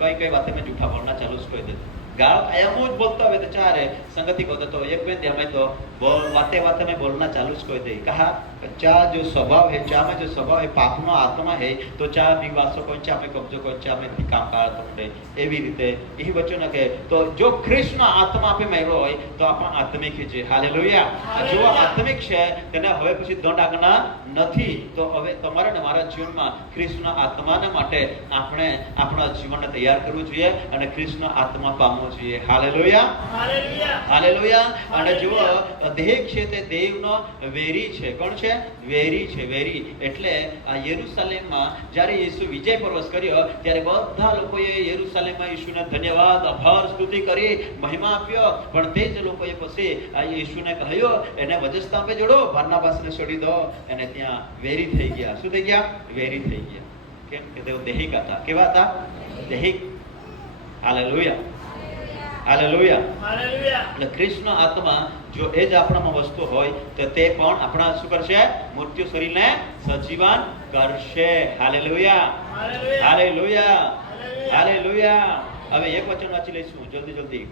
કઈ કઈ વાતે મેં जूठा बोलना चालू कर देते. गाल कायमो જ બોલતો હોય તો 4 संगति को तो एक बेन दे हमें तो बोल वाते वाते में बोलना चालू कर दे. कहा चा जो स्वभाव है, चा में जो स्वभाव है पापનો આત્મા है તો ચા પીવાસો કોઈ ચા में कब्जो કોઈ ચા में કામ કાઢતો રહે. એવી રીતે એ વચન કે તો જો કૃષ્ણ આત્મા આપે મેરો હોય તો આપણ આત્મિક છે. હાલેલુયા. જો આત્મિક છે તેને હવે પછી દંડ આજ્ઞા નથી. તો હવે તમારા ને મારા જીવનમાં કૃષ્ણ આત્માને માટે આપણે આપણા જીવનને તૈયાર કરવું જોઈએ અને કૃષ્ણ આત્મા પામવો જોઈએ. Hallelujah, Hallelujah. હાલેલુયા. અને જો દેહ છે તે દેવનો વેરી છે. કોણ છે? વેરી છે. વેરી એટલે આ યરુશલેમમાં જ્યારે યેસુ વિજય પ્રવેશ કર્યો ત્યારે બધા લોકોએ યરુશલેમમાં યેસુને ધન્યવાદ આભાર સ્તુતિ કરી મહિમા આપ્યો, પણ તે જ લોકોએ પછી આ યેસુને કહ્યું એને વજસ્તાપે જોડો, બારનાબાસને છોડી દો. અને ત્યાં વેરી થઈ ગયા. શું થઈ ગયા? વેરી થઈ ગયા. કેમ કે તેઓ દેહિક હતા. કેવા હતા? દેહિક. Hallelujah, hallelujah. Hallelujah. એટલે કૃષ્ણ આત્મા જો એ જ આપણામાં વસ્તુ હોય તો તે પણ આપણા શું કરશે? મૃત્યુ શરીરને સજીવાન કરશે. Hallelujah, Hallelujah. Hallelujah, hallelujah. હવે એક વચન વાંચી લઈશું જલ્દી.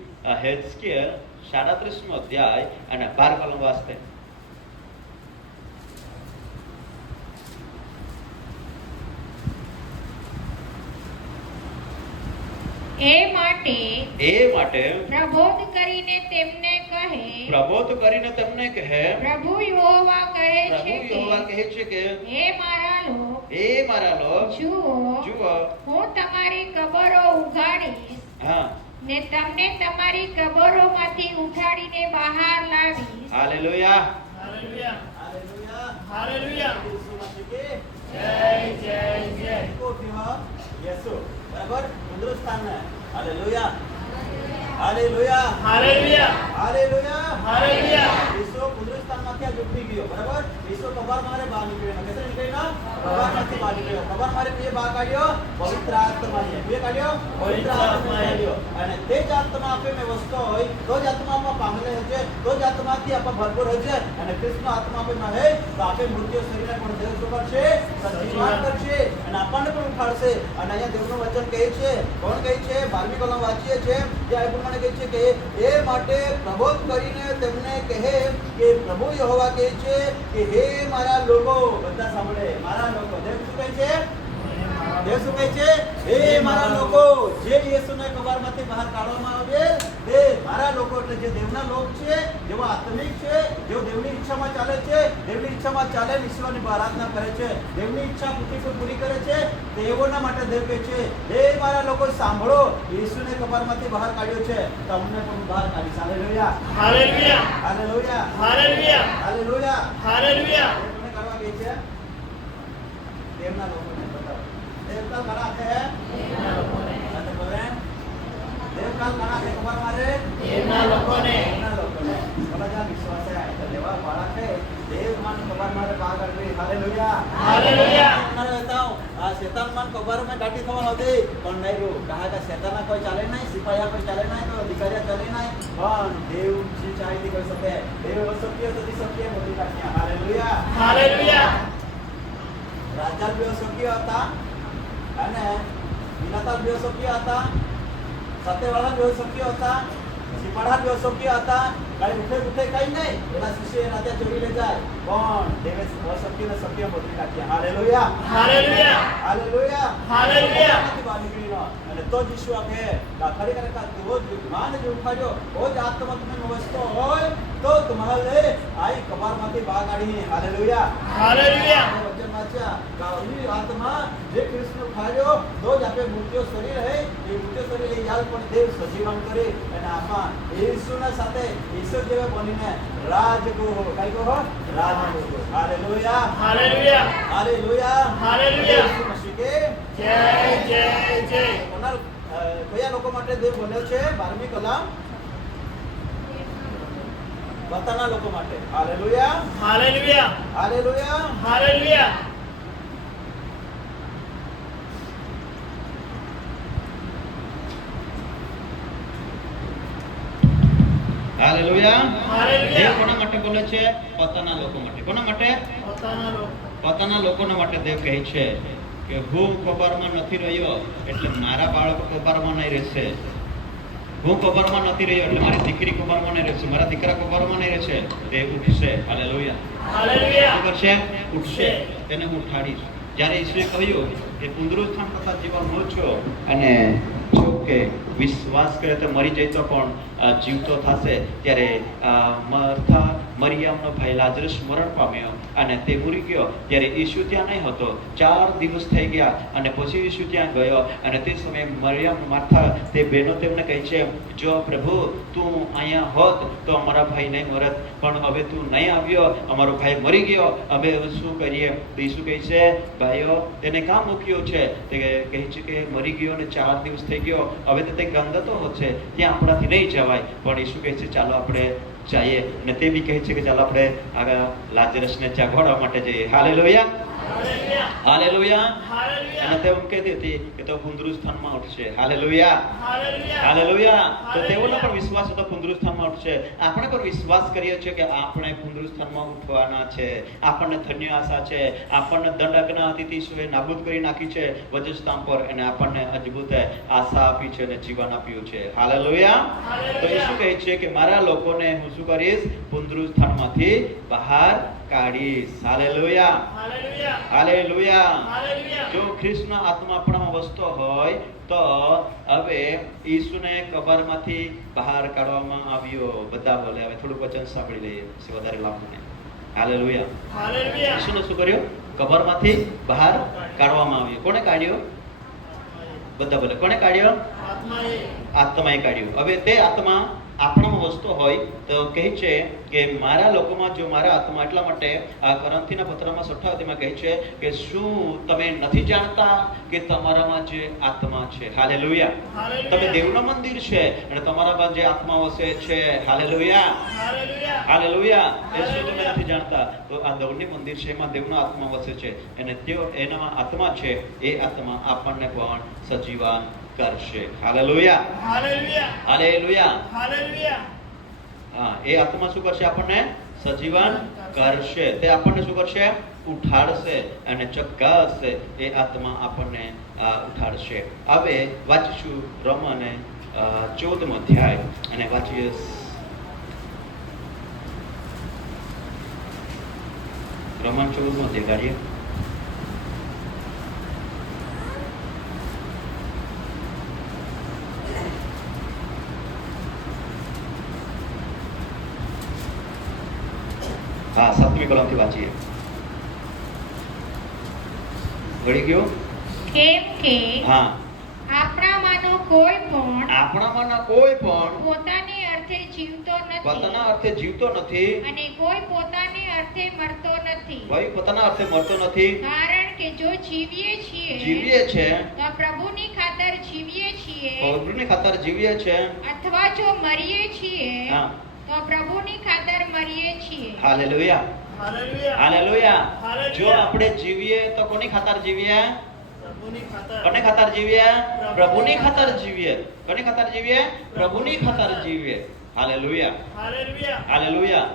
હેઝકેલ 37મો અધ્યાય અને 12 કલમ વાંચતે. એ માટે પ્રબોધ કરીને તેમને કહે પ્રભુ યહોવા કહે છે કે હે મારા લોક જુઓ હું તમારી કબરો ઉઘાડીશ ને તમને તમારી કબરોમાંથી ઉઠાડીને બહાર લાવીશ. Hallelujah. Hallelujah. Hallelujah hallelujah. Yeshu Masih के जय जय जय. को यीशु बराबर हिंदुस्तान में hallelujah hallelujah hallelujah. Hallelujah hallelujah. Yeshu Hindustan में क्या जुटी गयो बराबर यीशु कबर मारे बाहर निकले ना कैसे निकले ना कबर में बाहर निकले कबर मारे पे बाहर काढ्यो पवित्र आत्मा ने पे काढ्यो पवित्र आत्मा काढ्यो અને તે જ આત્મા આપે મે વસ્તો હોય તો જ આત્મામાં પામલે છે તો જ આત્માથી આપા ભરપૂર હોય છે અને કૃષ્ણ આત્મા આપે માં હે તો આપે મૃત્યુ શરીરને પણ દેવ શું કરશે સજીવાન કરશે અને આપણને પણ ઉઠાડશે અને અહીંયા દેવનું વચન કહે છે કોણ કહે છે 12મી કલમ વાંચીએ છે જે આ પ્રમાણે કહે છે કે એ માટે પ્રબોધ કરીને તેમને કહે કે પ્રભુ યહોવા કહે છે કે હે મારા લોકો બધા સાંભળે મારા લોકો દેવ શું કહે છે દેવ શું કહે છે હે મારા લોકો જે યેસુને કબરમાંથી બહાર કાઢવામાં આવે તે મારા લોકો એટલે જે દેવના લોક છે જેઓ આત્મિક છે જેઓ દેવની ઈચ્છામાં ચાલે છે દેવની ઈચ્છામાં ચાલે ઈશ્વરની આરાધના કરે છે દેવની ઈચ્છા પૂરી કરે છે તેઓના માટે દેવ કહે છે હે મારા લોકો સાંભળો યેસુને કબરમાંથી બહાર કાઢ્યો છે તમને પણ બહાર કાઢીશ hallelujah hallelujah. Hallelujah hallelujah. Hallelujah hallelujah. देवने करवा गई है देवना लोगों ने बताओ देवता करा है देवना लोगों ने. तो बोल रहे हैं देवता करा है कबर मारे देवना लोगों ने. देवना लोगों ने बोला जा विश्वास है तो देवा बाड़ा है देव मान कबर मारे पागल रे हालेलुया हालेलुया. मैं बताऊं आ शैतान मान कबर में डाटी थवा होते पण नहीं रो कहा का शैतान कोई चाले नहीं सिपाहिया कोई चाले नहीं तो अधिकारिया चाले नहीं पण देव जी चाहिए कोई सके देव सत्य तो सत्य बोली काटिया हालेलुया हालेलुया. રાજા બી શક્ય હતા અને વિનાતા બી શક્ય હતા સત્યવાળા બી શક્ય હતા સિપાડા બી શક્ય હતા કઈ ઉઠે કઈ નહીં એના શિષ્ય એના ત્યાં ચોરી લઈ જાય પણ દેવે અશક્ય ને શક્ય બદલી નાખ્યા હાલેલુયા हालेलुया. Hallelujah hallelujah. બહાર નીકળીનો અને તો જ ઈશ્વર કહે ખરેખર તેઓ જ માન જે ઉઠાડ્યો ઓ જ આત્મા તમે વસ્તુ હોય તો તમારે આઈ કબરમાંથી બહાર કાઢી હાલેલુયા हालेलुया. વચન વાંચ્યા ગાવની આત્મા જે કૃષ્ણ ઉઠાડ્યો તો જ આપે મૃત્યુ શરીર હે એ મૃત્યુ શરીર એ યાદ પણ દેવ સજીવન કરે અને આપા యేసుના સાથે ઈશ્વર જેવા બનીને રાજગો કઈ કહો રાજગો hallelujah hallelujah. Hallelujah hallelujah. Yesu Masih કે जय जय जय. કયા લોકો માટે દેવ બન્યો છે 12મી કલમ પોતાના લોકો માટે hallelujah hallelujah. Hallelujah hallelujah. Hallelujah. Hallelujah. દેવ કોના માટે બોલે છે? પોતાના લોકો માટે. કોના માટે? પોતાના લોકો. પોતાના લોકોના માટે દેવ કહે છે કે હું કબરમાં નથી રહ્યો એટલે મારા બાળકો કબરમાં નહીં રહેશે. હું કબરમાં નથી રહ્યો એટલે મારી દીકરી કબરમાં નહીં રહેશે, મારા દીકરા કબરમાં નહીં રહેશે. તે ઉઠશે. હાલેલુયા. हालेलुया. શું કરશે? ઉઠશે. તેને હું ઉઠાડીશ. જ્યારે ઈશ્વરે કહ્યું કે પુનરુત્થાન તથા જીવન હું છું અને જો કે વિશ્વાસ કરે તો મરી જાય તો પણ જીવતો થશે, ત્યારે માર્થા મરિયમનો ભાઈ લાજરસ મરણ પામ્યો અને તે મરી ગયો. ત્યારે ઈસુ ત્યાં નહીં હતો. 4 દિવસ થઈ ગયા અને પછી ઈસુ ત્યાં ગયો અને તે સમયે મરિયમ માર્થા તે બહેનો તેમને કહે છે જો પ્રભુ તું અહીંયા હોત તો અમારા ભાઈ નહીં મરત, પણ હવે તું નહીં આવ્યો, અમારો ભાઈ મરી ગયો, હવે શું કરીએ? તો ઈસુ કહે છે ભાઈઓ તેને કામ મૂક્યો છે? તે કહે છે કે મરી ગયો અને 4 દિવસ થઈ ગયો, હવે તો તે ગંદતો છે, ત્યાં આપણાથી નહીં જવાય. પણ ઈસુ કહે છે ચાલો આપણે જઈએ અને તે બી કહે છે કે ચાલો આપણે આગળ લાજરસને જાગવાડવા માટે જઈએ. હાલેલુયા. Hallelujah hallelujah. અને હાલેલુયા તે એમ કહેતી હતી કે તો પુનરુત્થાનમાં ઉઠશે. હાલેલુયા. Hallelujah hallelujah. તો તેઓનો હાલેલુયા. પણ વિશ્વાસ હતો પુનરુત્થાનમાં ઉઠશે. આપણે પણ વિશ્વાસ કરીએ છીએ કે આપણે પુનરુત્થાનમાં ઉઠવાના છે. આપણને ધન્ય આશા છે. આપણને દંડકના અતિથિઓએ નાબૂદ કરી નાખી છે વજસ્તંભ પર, અને આપણને અદ્ભુત આશા આપી છે અને જીવન આપ્યું છે. હાલેલુયા. તો એ શું કહે છે કે મારા લોકોને હું શું કરીશ? પુનરુત્થાનમાંથી બહાર કાઢીશ. હાલેલુયા. Hallelujah hallelujah. હાલેલુયા જો ખ્રિસ્તનો આત્મા આપણામાં વસતો હોય તો હવે ઈસુને કબરમાંથી બહાર કાઢવામાં આવ્યો. બધા બોલે. હવે થોડું વચન સાંભળી લઈએ, પછી વધારે લાંબુ નહીં. હાલેલુયા. હાલેલુયા ઈસુને શું કર્યું? કબરમાંથી બહાર કાઢવામાં આવ્યો. કોણે કાઢ્યો? બધા બોલે. કોણે કાઢ્યો? આત્માએ આત્માએ કાઢ્યું. હવે તે આત્મા આપણામાં વસતો હોય તો કહે છે કે મારા લોકોમાં જો મારા આત્મા, એટલા માટે આ કરંથીના પત્રમાં 6 અધ્યાયમાં કહે છે કે શું તમે નથી જાણતા કે તમારામાં જે આત્મા છે. હાલેલુયા. હાલેલુયા. તમે દેવનું મંદિર છે અને તમારામાં જે આત્મા વસે છે. હાલેલુયા. Hallelujah hallelujah. એ શું તમે નથી જાણતા? તો આ દેવનું મંદિર છે, એમાં દેવનો આત્મા વસે છે, અને તેઓ એનામાં આત્મા છે. એ આત્મા આપણને પણ સજીવાન કરશે. હાલેલુયા. Hallelujah hallelujah. હાલેલુયા હા, એ આત્મા શું કરશે? આપણને સજીવાન કરશે. તે આપણને શું કરશે? ઉઠાડશે અને ચકાસશે. એ આત્મા આપણને ઉઠાડશે. હવે વાંચીશું રોમન 14મો અધ્યાય, અને વાંચીએ રોમન 14મો અધ્યાય કાઢીએ. હા, 7મી કલમથી વાંચીએ. વળી ગયો? કેમ કે હા. આપણામાંનો કોઈ પણ આપણામાંના કોઈ પણ પોતાને અર્થે જીવતો પોતાના નથી, અર્થે જીવતો નથી, અને કોઈ પોતાને અર્થે મરતો નથી. ભાઈ પોતાના અર્થે મરતો નથી. કારણ કે જો જીવીએ છીએ જીવીએ છે, તો પ્રભુની ખાતર જીવીએ છીએ, પ્રભુની ખાતર જીવીએ છે. અથવા જો મરીએ છીએ હા. તો પ્રભુની ખાતર મરીએ છીએ. હાલેલુયા. Hallelujah hallelujah. હાલેલુયા. જો આપણે જીવીએ તો કોની ખાતર જીવીએ? પ્રભુની ખાતર કોની ખાતર જીવીએ? પ્રભુની ખાતર જીવીએ. કોની ખાતર જીવીએ? પ્રભુની ખાતર જીવીએ. હાલેલુયા. Hallelujah hallelujah.